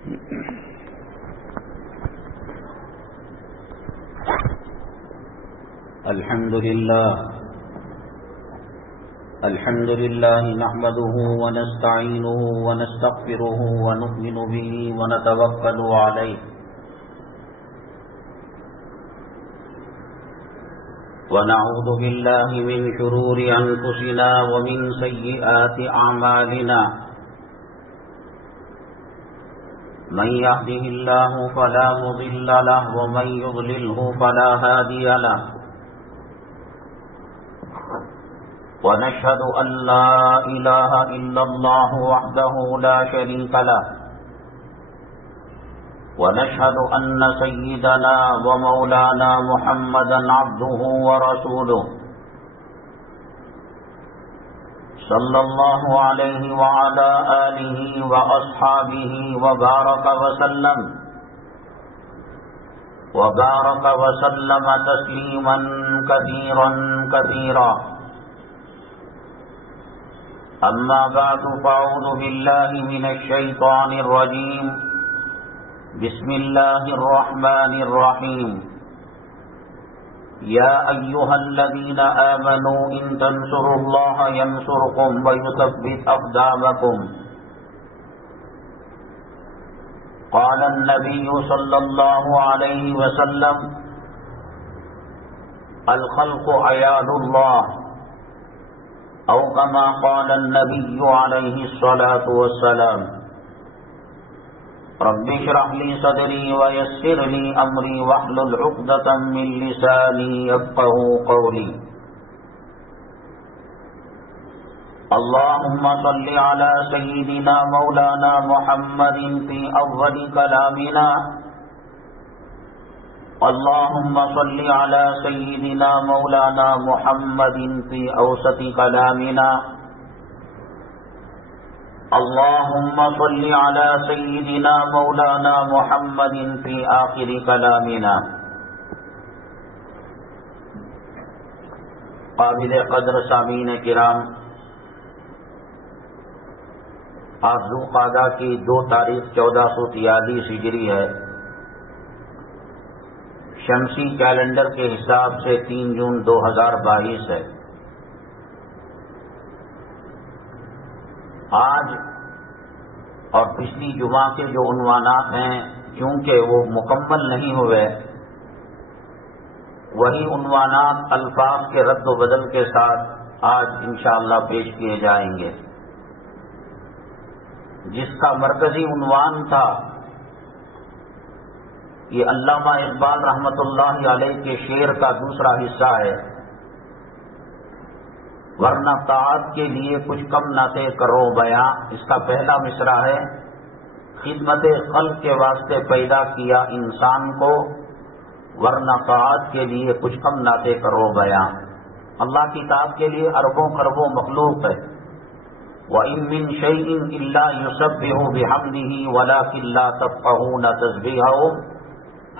الحمد لله نحمده ونستعينه ونستغفره ونؤمن به ونتوكل عليه ونعوذ بالله من شرور أنفسنا ومن سيئات أعمالنا من يهده الله فلا مضل له ومن يضلله فلا هادي له ونشهد أن لا إله إلا الله وحده لا شريك له ونشهد أن سيدنا ومولانا محمدا عبده ورسوله صلى الله عليه وعلى آله وأصحابه وبارك وسلم تسليما كثيرا أما بعد فأعوذ بالله من الشيطان الرجيم بسم الله الرحمن الرحيم يا أيها الذين آمنوا إن تنصروا الله ينصركم ويثبت أقدامكم قال النبي صلى الله عليه وسلم الخلق عيال الله أو كما قال النبي عليه الصلاة والسلام رب اشرح لي صدري ويسر لي أمري واحلل عقدة من لساني يفقهوا قولي اللهم صل على سيدنا مولانا محمد في أول كلامنا اللهم صل على سيدنا مولانا محمد في أوسط كلامنا اللهم صل على سيدنا مولانا محمد في آخر كلامنا. قابل قدر سامعین کرام، آج ذو القعدہ کی 2 تاریخ 1443 ہجری ہے، شمسی کیلنڈر کے حساب سے 3 جون 2022 ہے۔ آج اور پچھلی جمعہ کے جو عنوانات ہیں چونکہ وہ مکمل نہیں ہوئے، وہی عنوانات الفاظ کے رد و بدل کے ساتھ آج انشاءاللہ پیش کیے جائیں گے، جس کا مرکزی عنوان تھا، یہ علامہ اقبال رحمۃ اللہ علیہ کے شعر کا دوسرا حصہ ہے، ورنہ طاعت کے لیے کچھ کم نہ تھے کرو بیاں۔ اس کا پہلا مصرع ہے، خدمت خلق کے واسطے پیدا کیا انسان کو، ورنہ طاعت کے لیے کچھ کم نہ تھے کرو بیاں۔ اللہ کی اطاعت کے لیے اربوں خربوں مخلوق ہے۔ وَإِن مِّن شَيْءٍ إِلَّا يُسَبِّحُ بِحَمْدِهِ وَلَٰكِن لَّا تَفْقَهُونَ تَسْبِيحَهُ۔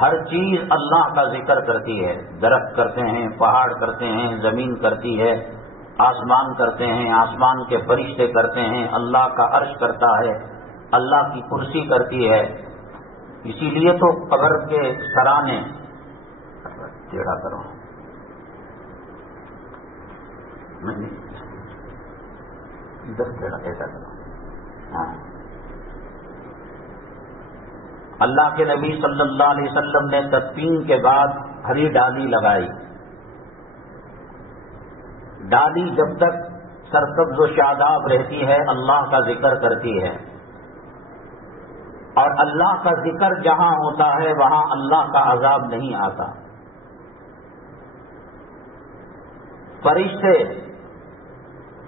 ہر چیز اللہ کا ذکر کرتی ہے، درخت کرتے ہیں، پہاڑ کرتے ہیں، زمین کرتی ہے، آسمان کرتے ہیں، آسمان کے فرشتے کرتے ہیں، اللہ کا عرش کرتا ہے، اللہ کی کرسی کرتی ہے۔ اسی لیے تو قبر کے سرانے ٹیڑھا کرو، ادھر ٹیڑھا ایسا کرو، ہاں۔ اللہ کے نبی صلی اللہ علیہ وسلم نے تدفین کے بعد ہری ڈالی لگائی۔ ڈالی جب تک سرسبز و شاداب رہتی ہے اللہ کا ذکر کرتی ہے، اور اللہ کا ذکر جہاں ہوتا ہے وہاں اللہ کا عذاب نہیں آتا۔ فرشتے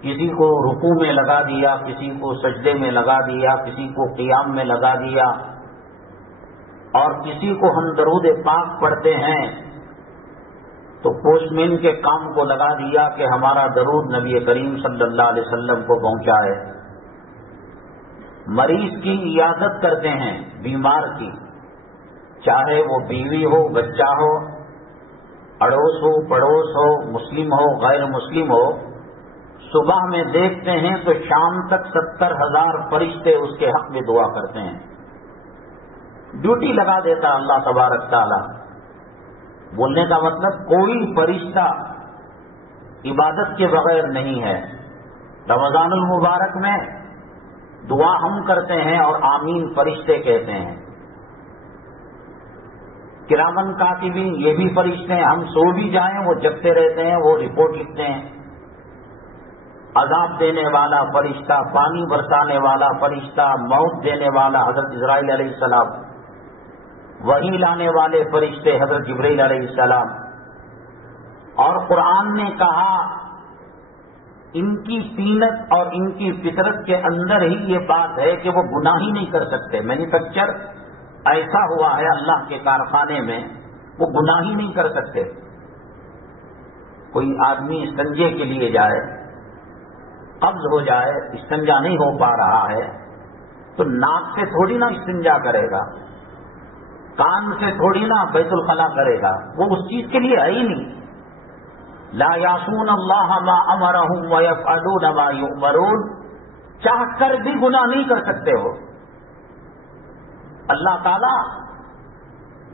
کسی کو رکوع میں لگا دیا، کسی کو سجدے میں لگا دیا، کسی کو قیام میں لگا دیا، اور کسی کو ہم درود پاک پڑھتے ہیں تو پوسٹ مین کے کام کو لگا دیا کہ ہمارا درود نبی کریم صلی اللہ علیہ وسلم کو پہنچائے۔ مریض کی عیادت کرتے ہیں، بیمار کی، چاہے وہ بیوی ہو، بچہ ہو، اڑوس ہو، پڑوس ہو، مسلم ہو، غیر مسلم ہو، صبح میں دیکھتے ہیں تو شام تک 70,000 فرشتے اس کے حق میں دعا کرتے ہیں۔ ڈیوٹی لگا دیتا اللہ تبارک تعالی. بولنے کا مطلب کوئی فرشتہ عبادت کے بغیر نہیں ہے. رمضان المبارک میں دعا ہم کرتے ہیں اور آمین فرشتے کہتے ہیں. کرامن کاتبین یہ بھی فرشتے ہیں. ہم سو بھی جائیں وہ جگتے رہتے ہیں, وہ رپورٹ لکھتے ہیں. عذاب دینے والا فرشتہ, پانی برسانے والا فرشتہ, موت دینے والا حضرت اسرائیل علیہ السلام, وحی لانے والے فرشتے حضرت جبرائیل علیہ السلام. اور قرآن نے کہا ان کی طینت اور ان کی فطرت کے اندر ہی یہ بات ہے کہ وہ گناہ ہی نہیں کر سکتے. مینوفیکچر ایسا ہوا ہے اللہ کے کارخانے میں, وہ گناہ ہی نہیں کر سکتے. کوئی آدمی استنجے کے لیے جائے, قبض ہو جائے, استنجا نہیں ہو پا رہا ہے, تو ناک سے تھوڑی نہ استنجا کرے گا, کان سے تھوڑی نہ بیت الخلا کرے گا. وہ اس چیز کے لیے ہے ہی نہیں. لا یعصون اللہ ما امرہم ویفعلون ما یؤمرون. چاہ کر بھی گناہ نہیں کر سکتے ہو. اللہ تعالی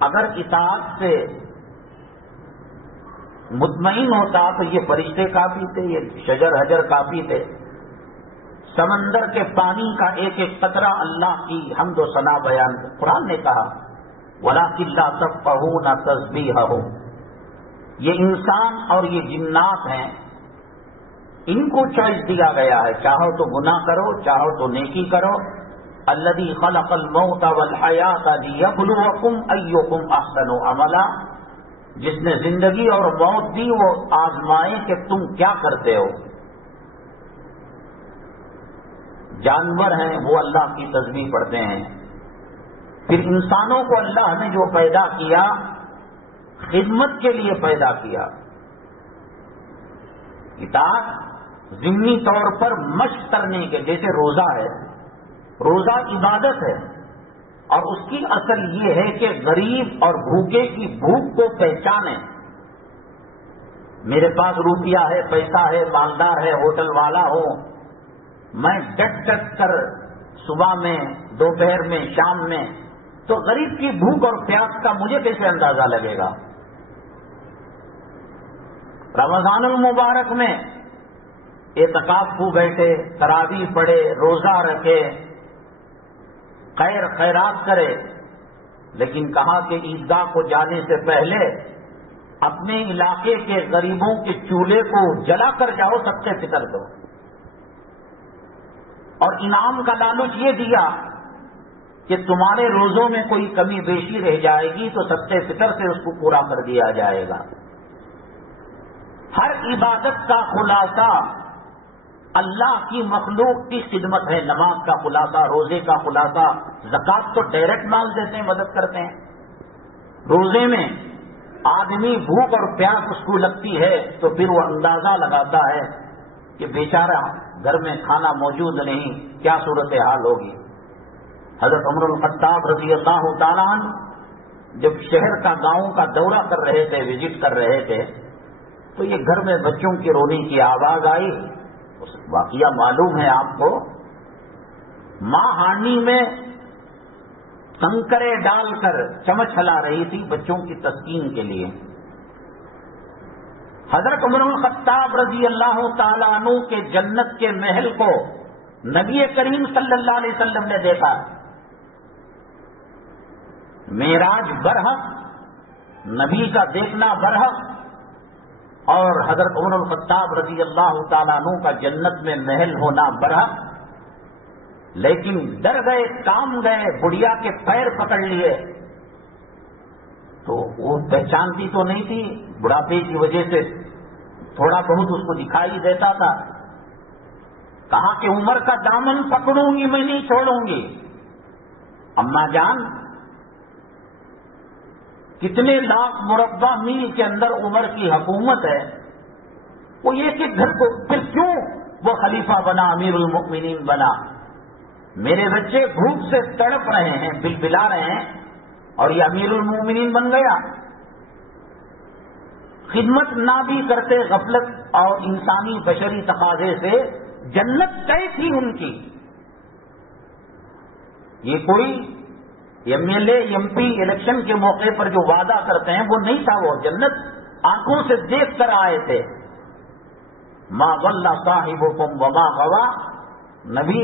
اگر اطاعت سے مطمئن ہوتا تو یہ فرشتے کافی تھے, یہ شجر حجر کافی تھے. سمندر کے پانی کا ایک ایک قطرہ اللہ کی حمد و ثنا بیان. قرآن نے کہا وَلَٰكِن لَّا تَفْقَهُونَ تَسْبِيحَهُمْ. یہ انسان اور یہ جنات ہیں, ان کو چوائس دیا گیا ہے, چاہو تو گناہ کرو, چاہو تو نیکی کرو. الذی خلق الموت والحیات لیبلوکم ایکم احسن عملا. جس نے زندگی اور موت دی وہ آزمائے کہ تم کیا کرتے ہو. جانور ہیں وہ اللہ کی تسبیح پڑھتے ہیں. پھر انسانوں کو اللہ نے جو پیدا کیا خدمت کے لیے پیدا کیا. اطاعت ضمنی طور پر مشق کرنے کے, جیسے روزہ ہے, روزہ عبادت ہے, اور اس کی اصل یہ ہے کہ غریب اور بھوکے کی بھوک کو پہچانے. میرے پاس روپیہ ہے, پیسہ ہے, مالدار ہے, ہوٹل والا ہو, میں ڈٹ ڈٹ کر صبح میں, دوپہر میں, شام میں, تو غریب کی بھوک اور پیاس کا مجھے کیسے اندازہ لگے گا. رمضان المبارک میں اعتکاف کو بیٹھے, تراویح پڑھے, روزہ رکھے, خیر خیرات کرے, لیکن کہا کہ عیدگاہ کو جانے سے پہلے اپنے علاقے کے غریبوں کے چولہے کو جلا کر جاؤ, سب سے فطر دو. اور انعام کا لالچ یہ دیا کہ تمہارے روزوں میں کوئی کمی بیشی رہ جائے گی تو سب سے فطر سے اس کو پورا کر دیا جائے گا. ہر عبادت کا خلاصہ اللہ کی مخلوق کی خدمت ہے. نماز کا خلاصہ, روزے کا خلاصہ, زکوٰۃ تو ڈائریکٹ مال دیتے ہیں, مدد کرتے ہیں. روزے میں آدمی بھوک اور پیاس اس کو لگتی ہے تو پھر وہ اندازہ لگاتا ہے کہ بیچارہ گھر میں کھانا موجود نہیں, کیا صورتحال ہوگی. حضرت عمر الخطاب رضی اللہ تعالیٰ عنہ جب شہر کا, گاؤں کا دورہ کر رہے تھے, وزٹ کر رہے تھے, تو یہ گھر میں بچوں کی رونے کی آواز آئی. واقعہ معلوم ہے آپ کو. ماں ہانڈی میں کنکرے ڈال کر چمچ ہلا رہی تھی بچوں کی تسکین کے لیے. حضرت عمر الخطاب رضی اللہ تعالیٰ عنہ کے جنت کے محل کو نبی کریم صلی اللہ علیہ وسلم نے دیکھا. معراج برحق, نبی کا دیکھنا برحق, اور حضرت عمر الخطاب رضی اللہ تعالیٰ عنہ کا جنت میں محل ہونا برحق. لیکن ڈر گئے, کام گئے, بڑھیا کے پیر پکڑ لیے. تو وہ پہچانتی تو نہیں تھی, بڑھاپے کی وجہ سے تھوڑا بہت اس کو دکھائی دیتا تھا. کہا کہ عمر کا دامن پکڑوں گی, میں نہیں چھوڑوں گی. اماں جان, کتنے لاکھ مربع میل کے اندر عمر کی حکومت ہے, وہ یہ کہ گھر کو پھر کیوں وہ خلیفہ بنا, امیر المؤمنین بنا. میرے بچے بھوک سے تڑپ رہے ہیں, بلبلا رہے ہیں, اور یہ امیر المؤمنین بن گیا. خدمت نہ بھی کرتے, غفلت اور انسانی بشری تقاضے سے جنت طے تھی ان کی. یہ کوئی MLA MP الیکشن کے موقع پر جو وعدہ کرتے ہیں وہ نہیں تھا، وہ جنت آنکھوں سے دیکھ کر آئے تھے. ما ضل صاحبکم وما غوا، نبی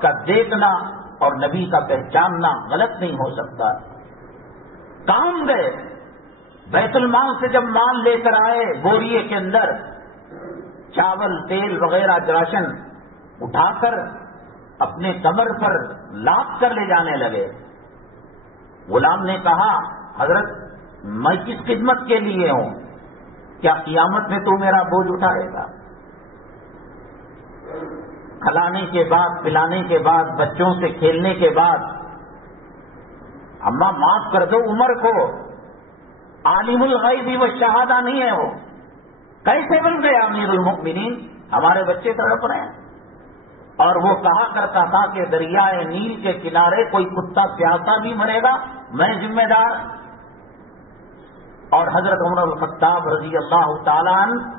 کا دیکھنا اور نبی کا پہچاننا غلط نہیں ہو سکتا. کام گئے بیت المال سے جب مال لے کر آئے بوریے کے اندر چاول تیل وغیرہ راشن اٹھا کر اپنے کمر پر لاد کر لے جانے لگے. غلام نے کہا حضرت میں کس خدمت کے لیے ہوں، کیا قیامت میں تو میرا بوجھ اٹھائے گا؟ کھلانے کے بعد پلانے کے بعد بچوں سے کھیلنے کے بعد اماں معاف کر دو عمر کو، عالم الغیب و شہادہ نہیں ہے وہ، کیسے بن گئے امیر المؤمنین؟ ہمارے بچے تڑپ رہے ہیں. اور وہ کہا کرتا تھا کہ دریائے نیل کے کنارے کوئی کتا پیاسا بھی مرے گا میں ذمہ دار. اور حضرت عمر الخطاب رضی اللہ تعالیٰ عنہ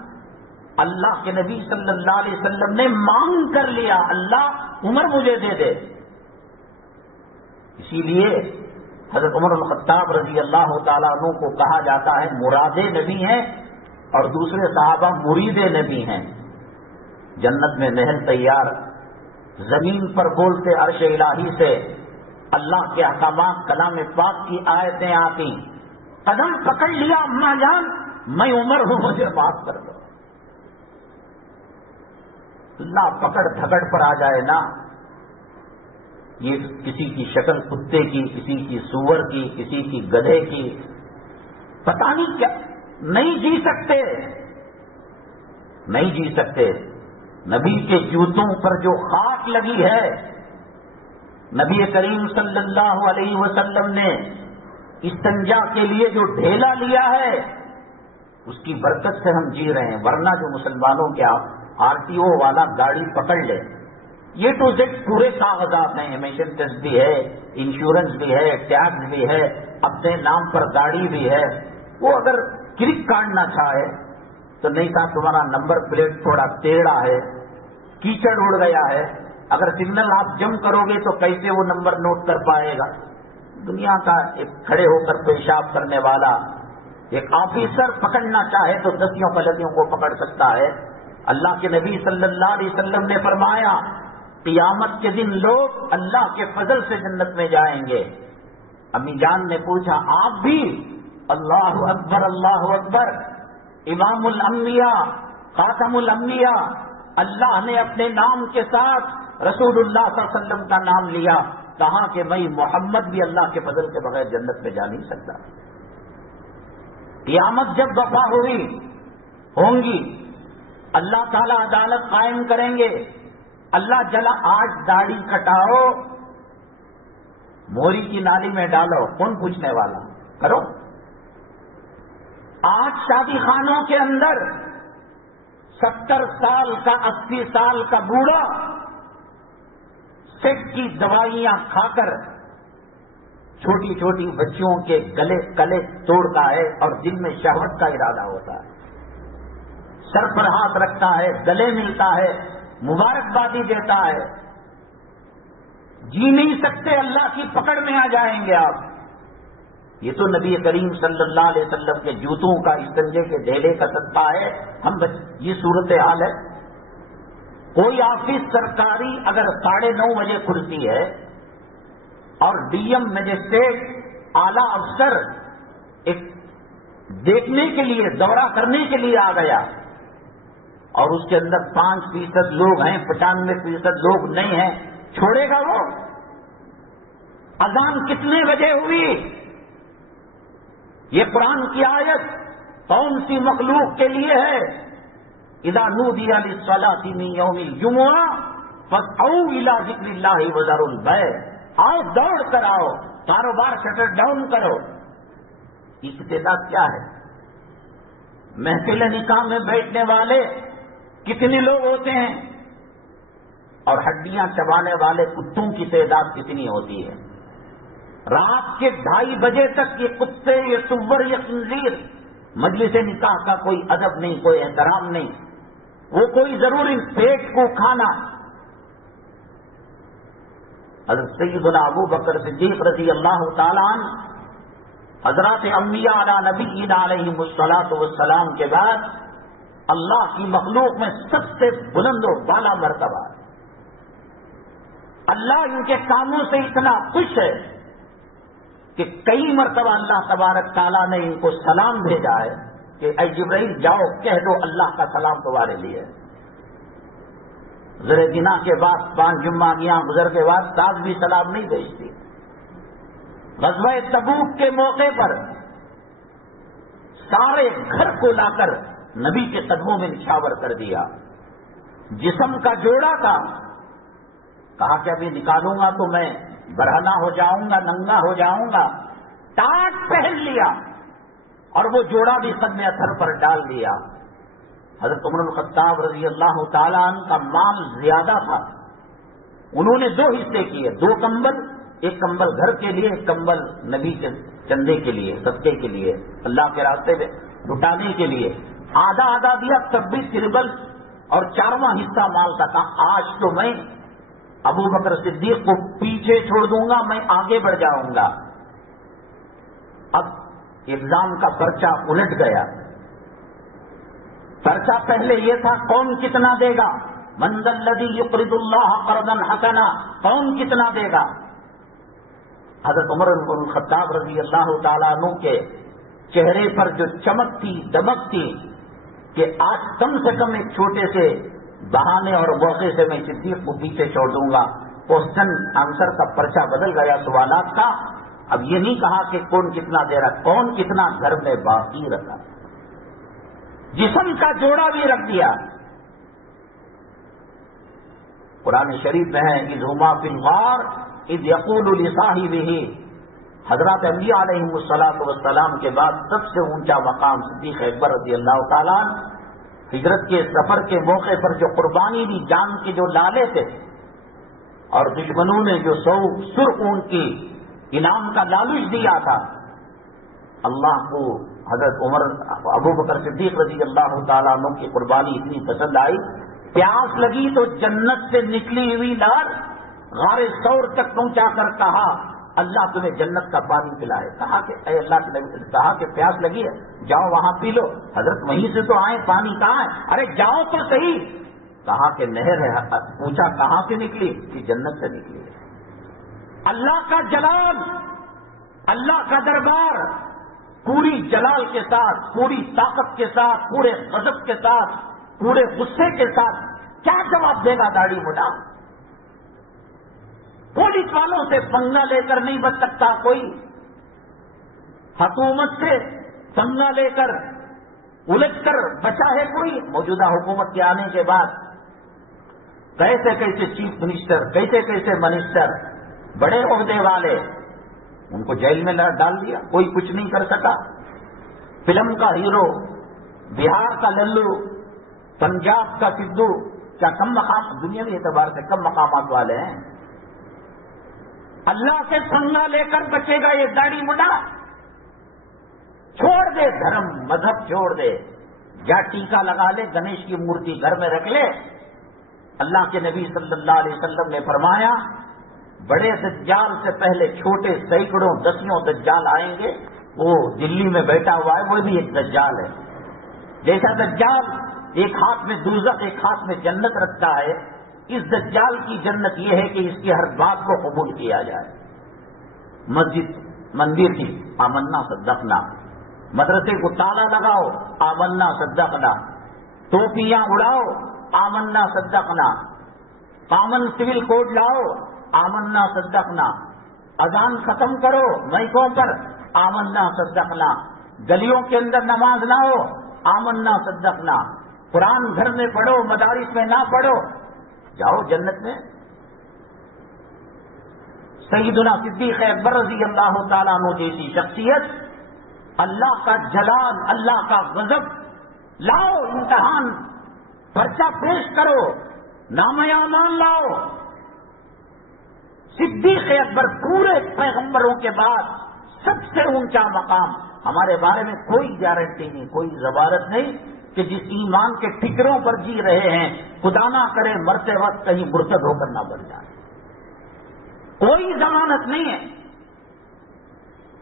اللہ کے نبی صلی اللہ علیہ وسلم نے مانگ کر لیا، اللہ عمر مجھے دے دے. اسی لیے حضرت عمر الخطاب رضی اللہ تعالیٰ عنہ کو کہا جاتا ہے مراد نبی ہیں اور دوسرے صحابہ مرید نبی ہیں. جنت میں محل تیار، زمین پر بولتے عرش الہی سے اللہ کے احکامات کلام پاک کی آیتیں آتی. قدم پکڑ لیا اماں جان میں عمر ہوں مجھے معاف کر دو. اللہ پکڑ دھکڑ پر آ جائے نا، یہ کسی کی شکل کتے کی، کسی کی سور کی، کسی کی گدھے کی، پتہ نہیں کیا، نہیں جی سکتے، نہیں جی سکتے. نبی کے جوتوں پر جو خاک لگی ہے، نبی کریم صلی اللہ علیہ وسلم نے استنجا کے لیے جو ڈھیلا لیا ہے اس کی برکت سے ہم جی رہے ہیں. ورنہ جو مسلمانوں کے RTO والا گاڑی پکڑ لے، یہ ٹو زیڈ پورے کاغذات ہیں، ایمیشن ٹیسٹ بھی ہے، انشورنس بھی ہے، ٹیکس بھی ہے، اپنے نام پر گاڑی بھی ہے. وہ اگر کرک کاٹنا چاہے تو نہیں تھا تمہارا نمبر پلیٹ تھوڑا ٹیڑھا ہے، کیچڑ اڑ گیا ہے، اگر سگنل آپ جم کرو گے تو کیسے وہ نمبر نوٹ کر پائے گا؟ دنیا کا ایک کھڑے ہو کر پیشاب کرنے والا ایک آفیسر پکڑنا چاہے تو دسیوں غلطیوں کو پکڑ سکتا ہے. اللہ کے نبی صلی اللہ علیہ وسلم نے فرمایا قیامت کے دن لوگ اللہ کے فضل سے جنت میں جائیں گے. امی جان نے پوچھا آپ بھی؟ اللہ اکبر اللہ اکبر، امام الانبیاء خاتم الانبیاء، اللہ نے اپنے نام کے ساتھ رسول اللہ صلی اللہ علیہ وسلم کا نام لیا، کہا کہ میں محمد بھی اللہ کے فضل کے بغیر جنت میں جا نہیں سکتا. قیامت جب وفا ہوں گی، اللہ تعالیٰ عدالت قائم کریں گے. اللہ جلا آج داڑھی کٹاؤ موری کی نالی میں ڈالو، کون پوچھنے والا؟ کرو. آج شادی خانوں کے اندر 70 سال کا 80 سال کا بوڑھا سیٹ کی دوائیاں کھا کر چھوٹی چھوٹی بچیوں کے گلے کلے توڑتا ہے اور دل میں شہوت کا ارادہ ہوتا ہے، سر پر ہاتھ رکھتا ہے، گلے ملتا ہے، مبارکبادی دیتا ہے. جی نہیں سکتے، اللہ کی پکڑ میں آ جائیں گے آپ. یہ تو نبی کریم صلی اللہ علیہ وسلم کے جوتوں کا استنجے کے ڈھیلے کا صدقہ ہے. یہ صورتحال ہے. کوئی آفس سرکاری اگر 9:30 بجے کھلتی ہے اور DM مجسٹریٹ اعلی افسر ایک دیکھنے کے لیے دورہ کرنے کے لیے آ گیا اور اس کے اندر 5% لوگ ہیں، 95% لوگ نہیں ہیں، چھوڑے گا وہ؟ اذان کتنے بجے ہوئی؟ یہ قرآن کی آیت کون سی مخلوق کے لیے ہے؟ اذا نودی للصلاۃ من یوم الجمعہ فاسعوا الی ذکر اللہ وذروا البیع. آؤ دوڑ کر آؤ، کاروبار شٹر ڈاؤن کرو. ابتدا کیا ہے؟ محفل نکاح میں بیٹھنے والے کتنے لوگ ہوتے ہیں اور ہڈیاں چبانے والے کتوں کی تعداد کتنی ہوتی ہے؟ رات کے 2:30 بجے تک یہ کتے، یہ سور، یہ خنزیر، مجلس نکاح کا کوئی ادب نہیں، کوئی احترام نہیں، وہ کوئی ضروری پیٹ کو کھانا. حضرت سیدنا ابو بکر صدیق رضی اللہ تعالیٰ عنہ حضرات انبیاء علی نبینا علیہم الصلاۃ والسلام کے بعد اللہ کی مخلوق میں سب سے بلند و بالا مرتبہ ہے. اللہ ان کے کاموں سے اتنا خوش ہے کہ کئی مرتبہ اللہ تبارک تعالیٰ نے ان کو سلام بھیجا ہے کہ اے جبرائیل جاؤ کہہ دو اللہ کا سلام تمہارے لیے. ذرے دنا کے بعد 5 جمعہ گزر کے بعد ساتھ بھی سلام نہیں بھیجتی. غزوہ تبوک کے موقع پر سارے گھر کو لا کر نبی کے قدموں میں نچھاور کر دیا. جسم کا جوڑا تھا، کہا کہ ابھی نکالوں گا تو میں برہنہ ہو جاؤں گا، ننگا ہو جاؤں گا. ٹاٹ پہن لیا اور وہ جوڑا بھی قدم اثر پر ڈال دیا. حضرت عمر الخطاب رضی اللہ تعالیٰ عنہ کا مال زیادہ تھا، انہوں نے 2 حصے کیے، 2 کمبل، ایک کمبل گھر کے لیے، ایک کمبل نبی کے چندے کے لیے، صدقے کے لیے، اللہ کے راستے میں لٹانے کے لیے. آدھا آدھا دیا، تب بھی تربل اور 4واں حصہ مال کا تھا. آج تو میں ابو بکر صدیق کو پیچھے چھوڑ دوں گا، میں آگے بڑھ جاؤں گا. اب الزام کا پرچہ الٹ گیا. پرچہ پہلے یہ تھا کون کتنا دے گا، من ذا الذی یقرض اللہ قرضا حسنا، کون کتنا دے گا. حضرت عمر بن الخطاب رضی اللہ تعالیٰ عنہ کے چہرے پر جو چمک تھی، دمک تھی کہ آج کم سے کم ایک چھوٹے سے بہانے اور موقع سے میں صدیق کو پیچھے چھوڑ دوں گا. کوشچن آنسر کا پرچہ بدل گیا سوالات کا. اب یہ نہیں کہا کہ کون کتنا دے رہا، کون کتنا گھر میں باقی رکھا. جسم کا جوڑا بھی رکھ دیا. قرآن شریف میں ہے اذ ہما فی الغار اذ یقول لصاحبہ. حضرات انبیاء علیہم الصلاۃ والسلام کے بعد سب سے اونچا مقام صدیق اکبر رضی اللہ تعالیٰ عنہ، ہجرت کے سفر کے موقع پر جو قربانی دی، جان کے جو لالے تھے، اور دشمنوں نے جو 100 سرخ اونٹ کی انعام کا لالچ دیا تھا، اللہ کو حضرت عمر ابو بکر صدیق رضی اللہ تعالیٰ عنہ کی قربانی اتنی پسند آئی. پیاس لگی تو جنت سے نکلی ہوئی نہر غار ثور تک پہنچا کر کہا اللہ تمہیں جنت کا پانی پلائے. کہا کہ اے اللہ کے نبی، کہا کہ پیاس لگی ہے، جاؤ وہاں پی لو. حضرت وہیں سے تو آئے، پانی کہاں ہے؟ ارے جاؤ تو صحیح. کہا کہ نہر ہے. پوچھا کہاں سے نکلی؟ کہ جنت سے نکلی ہے. اللہ کا جلال، اللہ کا دربار پوری جلال کے ساتھ، پوری طاقت کے ساتھ، پورے غضب کے ساتھ، پورے غصے کے ساتھ کیا جواب دے گا داڑھی مڈا؟ پولیس والوں سے پنگا لے کر نہیں بچ سکتا کوئی، حکومت سے پنگا لے کر الجھ کر بچا ہے کوئی؟ موجودہ حکومت کے آنے کے بعد کیسے کیسے چیف منسٹر، کیسے کیسے منسٹر، بڑے عہدے والے، ان کو جیل میں ڈال دیا، کوئی کچھ نہیں کر سکا. فلم کا ہیرو، بہار کا للو، پنجاب کا سدھو، کیا کم مقام دنیاوی اعتبار سے کم مقامات والے ہیں؟ اللہ سے پنگا لے کر بچے گا یہ داڑھی مڈا؟ چھوڑ دے دھرم مذہب، چھوڑ دے، جا ٹیکا لگا لے، گنیش کی مورتی گھر میں رکھ لے. اللہ کے نبی صلی اللہ علیہ وسلم نے فرمایا بڑے دجال سے پہلے چھوٹے سینکڑوں دسیوں دجال آئیں گے. وہ دلی میں بیٹھا ہوا ہے، وہ بھی ایک دجال ہے. جیسا دجال ایک ہاتھ میں دوزخ ایک ہاتھ میں جنت رکھتا ہے، اس دجال کی جنت یہ ہے کہ اس کی ہر بات کو قبول کیا جائے. مسجد مندر کی آمنا صدقنا، مدرسے کو تالا لگاؤ آمنا صدقنا، ٹوپیاں اڑاؤ آمنا صدقنا، کامن سول کوڈ لاؤ آمنا صدقنا، اذان ختم کرو مائکوں پر آمنا صدقنا، گلیوں کے اندر نماز نہ ہو آمنا صدقنا، قرآن گھر میں پڑھو مدارس میں نہ پڑھو، جاؤ جنت میں. سیدنا صدیق اکبر رضی اللہ تعالیٰ عنہ جیسی شخصیت، اللہ کا جلال، اللہ کا غضب، لاؤ امتحان، پرچہ پیش کرو، نام اعمال لاؤ. صدیق اکبر پورے پیغمبروں کے بعد سب سے اونچا مقام. ہمارے بارے میں کوئی گارنٹی نہیں، کوئی ضمانت نہیں کہ جس ایمان کے فکروں پر جی رہے ہیں خدا نہ کرے مرتے وقت کہیں مرتد ہو کر نہ بن جائے. کوئی ضمانت نہیں ہے.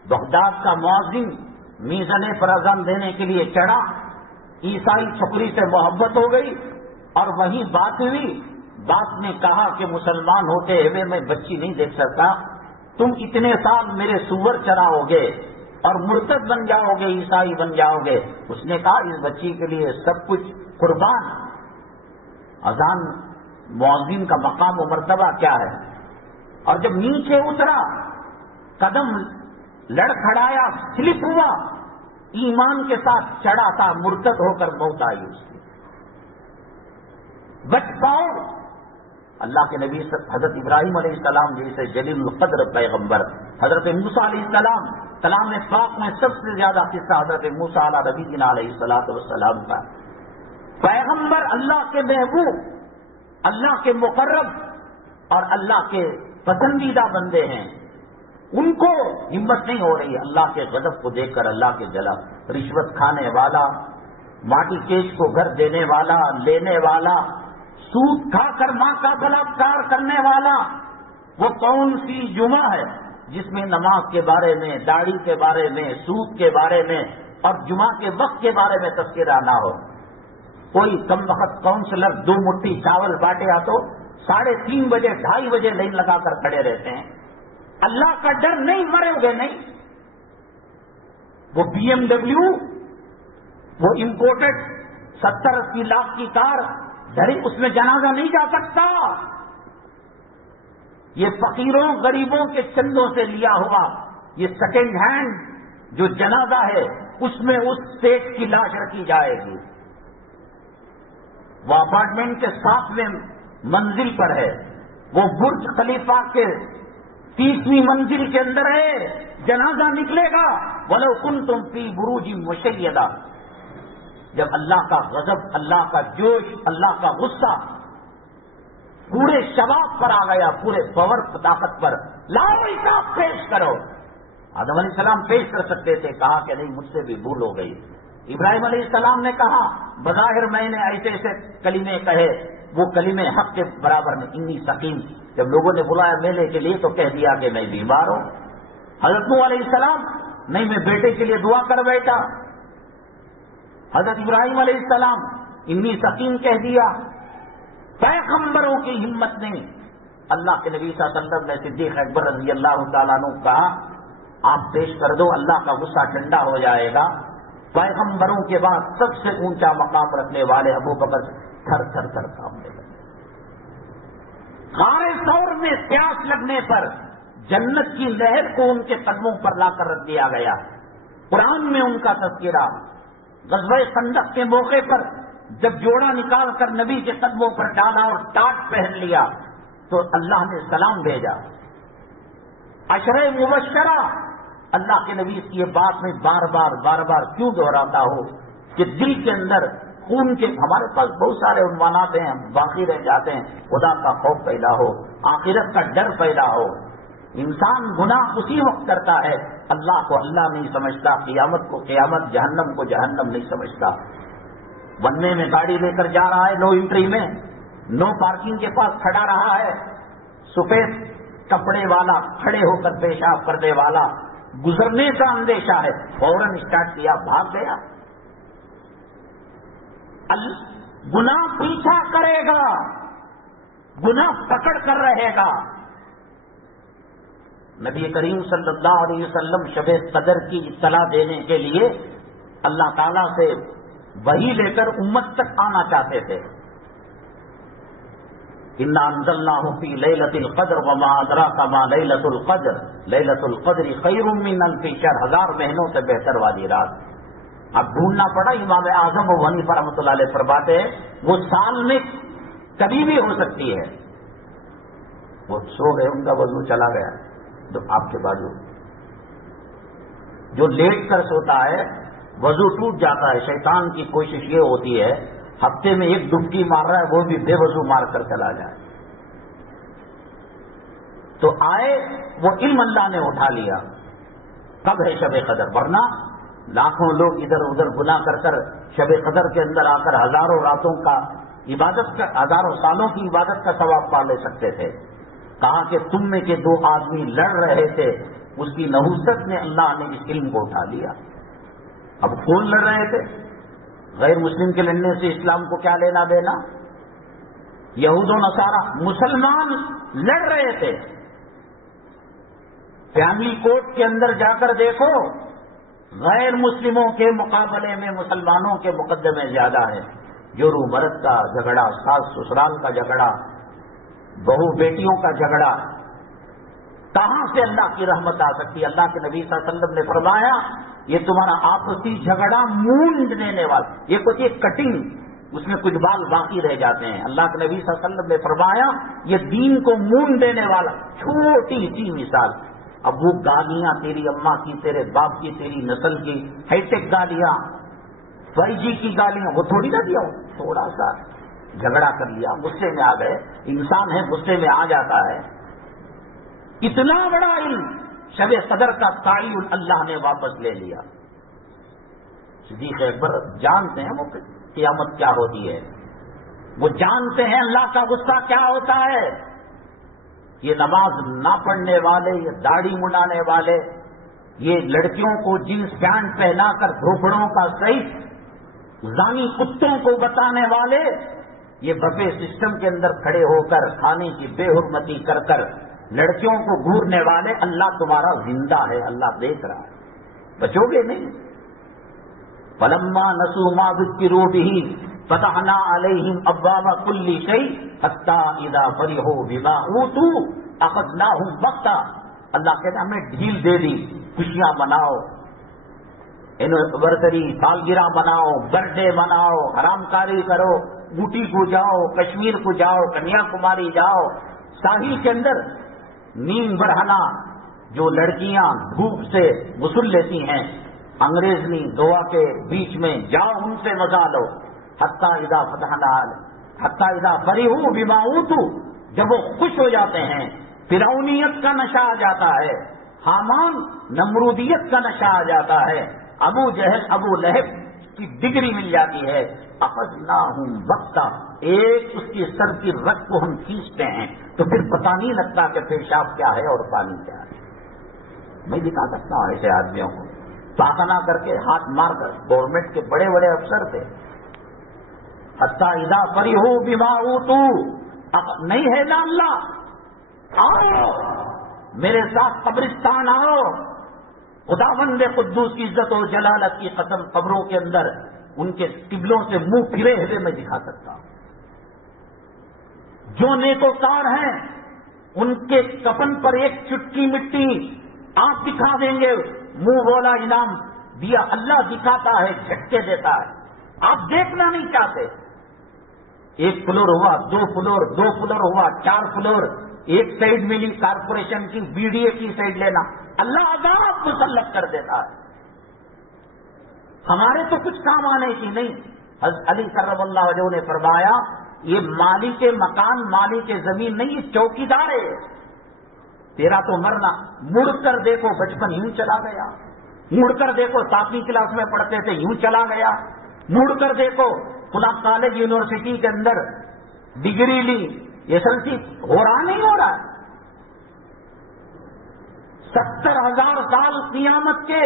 بغداد کا مؤذن میزانے پر اذان دینے کے لیے چڑھا, عیسائی چھپری سے محبت ہو گئی اور وہی بات ہوئی. باپ نے کہا کہ مسلمان ہوتے ہوئے میں بچی نہیں دیکھ سکتا, تم اتنے سال میرے سور چراؤ گے اور مرتد بن جاؤ گے, عیسائی بن جاؤ گے. اس نے کہا اس بچی کے لیے سب کچھ قربان. اذان مؤذن کا مقام و مرتبہ کیا ہے. اور جب نیچے اترا, قدم لڑکھڑایا, سلپ ہوا, ایمان کے ساتھ چڑھا تھا, مرتد ہو کر موت آئی اس کی. بچ پاؤ. اللہ کے نبی حضرت ابراہیم علیہ السلام جیسے جلیل القدر پیغمبر, حضرت موسیٰ علیہ السلام, کلام پاک میں سب سے زیادہ قصہ حضرت موسیٰ علیہ نبینا علیہ الصلوۃ والسلام کا. پیغمبر اللہ کے محبوب, اللہ کے مقرب اور اللہ کے پسندیدہ بندے ہیں. ان کو ہمت نہیں ہو رہی اللہ کے غضب کو دیکھ کر, اللہ کے جلا. رشوت کھانے والا, ماٹی کیش کو گھر دینے والا, لینے والا, سود کھا کر ماں کا بلاತ್ಕಾರ کرنے والا, وہ کون سی جمعہ ہے جس میں نماز کے بارے میں, داڑھی کے بارے میں, سود کے بارے میں اور جمعہ کے وقت کے بارے میں تذکرہ نہ ہو. کوئی کم وقت کاؤنسلر 2 مٹھی چاول بانٹے تو 3:30 بجے 2:30 بجے لائن لگا کر کھڑے رہتے ہیں. اللہ کا ڈر نہیں, مرے گے نہیں. وہ BMW, وہ امپورٹڈ 70-80 لاکھ کی کار دھڑی, اس میں جنازہ نہیں جا سکتا. یہ فقیروں غریبوں کے چندوں سے لیا ہوا یہ سیکنڈ ہینڈ جو جنازہ ہے, اس میں اس سیٹ کی لاش رکھی جائے گی. وہ اپارٹمنٹ کے 7ویں منزل پر ہے, وہ برج خلیفہ کے 30ویں منزل کے اندر ہے, جنازہ نکلے گا. وَلَوْ كُنْتُمْ فِي بُرُوجٍ مُشَيَّدَةٍ. جب اللہ کا غضب, اللہ کا جوش, اللہ کا غصہ پورے شباب پر آ گیا, پورے پاور طاقت پر, لاؤ حساب پیش کرو. آدم علیہ السلام پیش کر سکتے تھے, کہا کہ نہیں مجھ سے بھی بھول ہو گئی. ابراہیم علیہ السلام نے کہا بظاہر میں نے ایسے ایسے کلمے کہے, وہ کلمے حق کے برابر میں. انی سقیم, جب لوگوں نے بلایا میلے کے لیے تو کہہ دیا کہ میں بیمار ہوں. حضرت نوح علیہ السلام, نہیں میں بیٹے کے لیے دعا کر بیٹھا. حضرت ابراہیم علیہ السلام انی سقیم کہہ دیا. پیغمبروں کی ہمت نہیں. اللہ کے نبی صلی اللہ علیہ وسلم نے صدیق اکبر رضی اللہ تعالیٰ عنہ کہا آپ پیش کر دو, اللہ کا غصہ ٹھنڈا ہو جائے گا. پیغمبروں کے بعد سب سے اونچا مقام رکھنے والے ابو بکر تھر تھر تھر کانپنے لگے. غار ثور میں پیاس لگنے پر جنت کی لہر کو ان کے قدموں پر لا کر رکھ دیا گیا. قرآن میں ان کا تذکرہ. غزوہ خندق کے موقع پر جب جوڑا نکال کر نبی کے قدموں پر ڈالا اور ٹاٹ پہن لیا تو اللہ نے سلام بھیجا. عشرہ مبشرہ, اللہ کے نبی کی یہ بات میں بار بار کیوں دہراتا ہو کہ دل کے اندر خون کے, ہمارے پاس بہت سارے عنوانات ہیں, باقی رہ جاتے ہیں. خدا کا خوف پیدا ہو, آخرت کا ڈر پیدا ہو. انسان گناہ اسی وقت کرتا ہے, اللہ کو اللہ نہیں سمجھتا, قیامت کو قیامت, جہنم کو جہنم نہیں سمجھتا. بننے میں گاڑی لے کر جا رہا ہے, نو انٹری میں, نو پارکنگ کے پاس کھڑا رہا ہے, سفید کپڑے والا کھڑے ہو کر پیشاب کرنے والا, گزرنے کا اندیشہ ہے, فوراً اسٹارٹ کیا, بھاگ گیا. گناہ پیچھا کرے گا, گناہ پکڑ کر رہے گا. نبی کریم صلی اللہ علیہ وسلم شب قدر کی اطلاع دینے کے لیے اللہ تعالیٰ سے وحی لے کر امت تک آنا چاہتے تھے. انا انزلناہ فی لیلۃ القدر وما ادراک ما لیلۃ القدر لیلۃ القدر خیر من الف شہر, 1000 مہینوں سے بہتر والی رات. اب ڈھونڈنا پڑا. امام اعظم ابو حنیفہ رحمۃ اللہ علیہ فرماتے ہیں وہ سال میں کبھی بھی ہو سکتی ہے. وہ سو گئے, ان کا وضو چلا گیا. تو آپ کے بازو جو لیٹ کر سوتا ہے وضو ٹوٹ جاتا ہے. شیطان کی کوشش یہ ہوتی ہے ہفتے میں ایک ڈبکی مار رہا ہے وہ بھی بے وضو مار کر چلا جائے. تو آئے وہ علم اللہ نے اٹھا لیا. کب ہے شب قدر؟ ورنہ لاکھوں لوگ ادھر ادھر گناہ کر کر شب قدر کے اندر آ کر ہزاروں راتوں کا عبادت کا, ہزاروں سالوں کی عبادت کا ثواب پا لے سکتے تھے. کہا کہ تم میں کے 2 آدمی لڑ رہے تھے، اس کی نحوست نے اللہ نے اس علم کو اٹھا لیا۔ اب کون لڑ رہے تھے؟ غیر مسلم کے لڑنے سے اسلام کو کیا لینا دینا؟ یہود و نصارہ، مسلمان لڑ رہے تھے۔ فیملی کورٹ کے اندر جا کر دیکھو، غیر مسلموں کے مقابلے میں مسلمانوں کے مقدمے زیادہ ہیں۔ جورو مرد کا جھگڑا، ساس سسرال کا جھگڑا، بہو بیٹیوں کا جھگڑا، کہاں سے اللہ کی رحمت آ سکتی ہے؟ اللہ کے نبی صلی اللہ علیہ وسلم نے فرمایا یہ تمہارا آپسی جھگڑا مونڈ دینے والا، یہ کوئی ایک کٹنگ، اس میں کچھ بال باقی رہ جاتے ہیں۔ اللہ کے نبی صلی اللہ علیہ وسلم نے فرمایا یہ دین کو مونڈ دینے والا، چھوٹی سی مثال۔ اب وہ گالیاں تیری اماں کی، تیرے باپ کی، تیری نسل کی ہائی ٹیک گالیاں، 5G کی گالیاں، وہ تھوڑی نہ دیا، تھوڑا سا جھگڑا کر لیا، غصے میں آ گئے، انسان ہے غصے میں آ جاتا ہے۔ اتنا بڑا علم شب قدر کا تعین اللہ نے واپس لے لیا۔ صدیق اکبر جانتے ہیں وہ قیامت کیا ہوتی ہے، وہ جانتے ہیں اللہ کا غصہ کیا ہوتا ہے۔ یہ نماز نہ پڑھنے والے، یہ داڑھی منڈانے والے، یہ لڑکیوں کو جینس پینٹ پہنا کر دھوپڑوں کا صحیح زانی کتوں کو بتانے والے، یہ بفے سسٹم کے اندر کھڑے ہو کر کھانے کی بے حرمتی کر کر لڑکیوں کو گھورنے والے، اللہ تمہارا زندہ ہے، اللہ دیکھ رہا ہے، بچو گے نہیں۔ فَلَمَّا نَسُوا مَا ذُكِّرُوا بِهِ فَتَحْنَا عَلَيْهِمْ أَبْوَابَ كُلِّ شَيْءٍ حَتَّىٰ إِذَا فَرِحُوا بِمَا أُوتُوا أَخَذْنَاهُمْ بَغْتَةً، اللہ کہتا ہے ہمیں ڈھیل دے دی، خوشیاں مناؤ، اینیورسری سالگرہ مناؤ، برتھ ڈے مناؤ، حرام کاری کرو، اوٹی کو جاؤ، کشمیر کو جاؤ، کنیا کماری جاؤ، ساحل کے اندر نیم برہنا جو لڑکیاں دھوپ سے غسل لیتی ہیں انگریزنی دوا کے بیچ میں، جاؤ ان سے مزہ لو۔ حتیٰ اذا فتحنا، حتیٰ اذا فرحوا بما اوتوا، جب وہ خوش ہو جاتے ہیں، فرعونیت کا نشہ آ جاتا ہے، حامان نمرودیت کا نشہ آ جاتا ہے، ابو جہل ابو لہب کی ڈگری مل جاتی ہے، اخذناہم بغتہ، ایک اس کی سر کی رگ کو ہم کھینچتے ہیں تو پھر پتہ نہیں لگتا کہ پیشاب کیا ہے اور پانی کیا ہے۔ میں دکھا سکتا ہوں ایسے آدمیوں کو، پاخانہ کر کے ہاتھ مار کر، گورنمنٹ کے بڑے بڑے افسر تھے۔ حتیٰ اذا فرحوا بما اوتوا، نہیں ہے نا اللہ، آؤ میرے ساتھ قبرستان آؤ، خداوند قدوس کی عزت و جلالت کی قسم، قبروں کے اندر ان کے قبلوں سے منہ پھرے ہوئے میں دکھا سکتا ہوں۔ جو نیکوکار ہیں ان کے کفن پر ایک چٹکی مٹی آپ دکھا دیں گے، منہ بولا انعام دیا، اللہ دکھاتا ہے، جھٹکے دیتا ہے، آپ دیکھنا نہیں چاہتے۔ 1 فلور ہوا، 2 فلور، 2 فلور ہوا، 4 فلور، ایک سائڈ ملی کارپوریشن کی، BDA کی سائڈ لینا، اللہ عذاب مسلط کر دیتا ہے۔ ہمارے تو کچھ کام آنے کی نہیں۔ حضرت علی کرم اللہ وجہہ نے فرمایا یہ مالی کے مکان، مالی کے زمین نہیں، یہ چوکیدار ہے، تیرا تو مرنا، مڑ کر دیکھو بچپن یوں چلا گیا، مڑ کر دیکھو 7ویں کلاس میں پڑھتے تھے یوں چلا گیا، مڑ کر دیکھو فلاں کالج یونیورسٹی کے اندر ڈگری لی، SLC ہو رہا نہیں ہو رہا، 70,000 سال قیامت کے،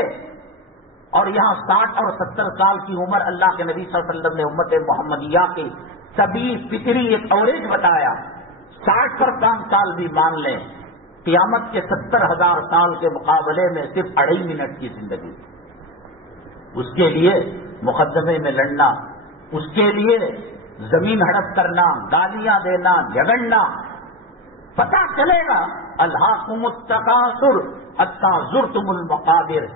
اور یہاں 60 اور 70 سال کی عمر اللہ کے نبی صلی اللہ علیہ وسلم نے امت محمدیہ کی سبھی فطری ایک اوریج بتایا، 60 پر 5 سال بھی مان لیں، قیامت کے 70,000 سال کے مقابلے میں صرف 2.5 منٹ کی زندگی، اس کے لیے مقدمے میں لڑنا، اس کے لیے زمین ہڑپ کرنا، گالیاں دینا، جھگڑنا، پتہ چلے گا الہاکم التکاثر حتی زرتم المقابر،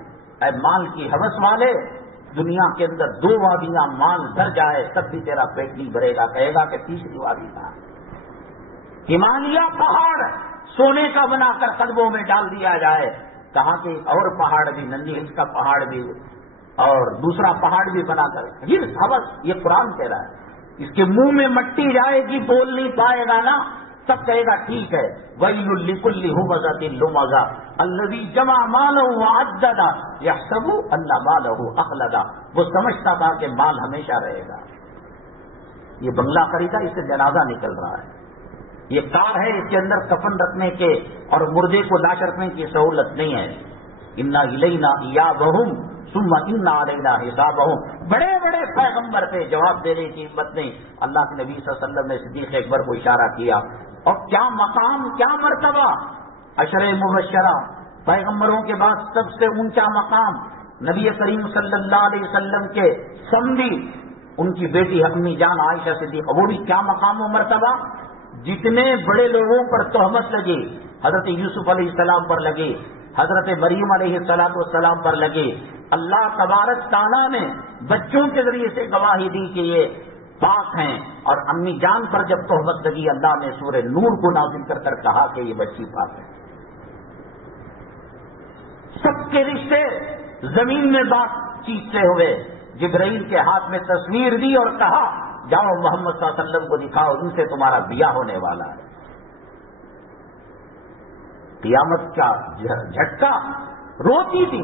اے مال کی ہوس والے، دنیا کے اندر 2 وادیاں مال بھر جائے تب بھی تیرا پیٹ نہیں بھرے گا، کہے گا کہ تیسری وادی کا ہمالیہ پہاڑ سونے کا بنا کر قدموں میں ڈال دیا جائے، کہاں کہ اور پہاڑ بھی، نندی ہلس کا پہاڑ بھی اور دوسرا پہاڑ بھی بنا کر، یہ ہوس، یہ قرآن کہہ رہا ہے، اس کے منہ میں مٹی جائے گی، بول نہیں پائے گا نا، تب کہے گا ٹھیک ہے۔ وَيْلٌ لِكُلِّ هُمَزَةٍ لُمَزَةٍ الَّذِي جَمَعَ مَالَهُ وَعَدَّدَ يَحْسَبُ أَنَّ مَالَهُ أَخْلَدَ، وہ سمجھتا تھا کہ مال ہمیشہ رہے گا، یہ بنگلہ خریدا، اس سے جنازہ نکل رہا ہے، یہ کار ہے، اس کے اندر کفن رکھنے کے اور مردے کو لاش رکھنے کی سہولت نہیں ہے. انا الینا ایابہم ثم انا علینا حسابہم. بڑے بڑے پیغمبر پہ جواب دینے کی ہمت نہیں. اللہ کے نبی صلی اللہ علیہ وسلم نے صدیق اکبر کو اشارہ کیا. اور کیا مقام، کیا مرتبہ. عشرہ مبشرہ، پیغمبروں کے بعد سب سے اونچا مقام. نبی کریم صلی اللہ علیہ وسلم کے سمندی ان کی بیٹی امی جان عائشہ صدیقہ، وہ بھی کیا مقام و مرتبہ. جتنے بڑے لوگوں پر تہمت لگی، حضرت یوسف علیہ السلام پر لگی، حضرت مریم علیہ السلام پر لگی، اللہ تبارک تعالیٰ نے بچوں کے ذریعے سے گواہی دی کہ یہ پاک ہیں. اور امی جان پر جب تہمت لگی، اللہ نے سورہ نور کو نازل کر کر کہا کہ یہ بچی پاک ہے. سب کے رشتے زمین میں بات چیت سے ہوئے. جبرائیل کے ہاتھ میں تصویر دی اور کہا جاؤ محمد صلی اللہ علیہ وسلم کو دکھاؤ، ان سے تمہارا بیاہ ہونے والا ہے. قیامت کا جھٹکا، روتی تھی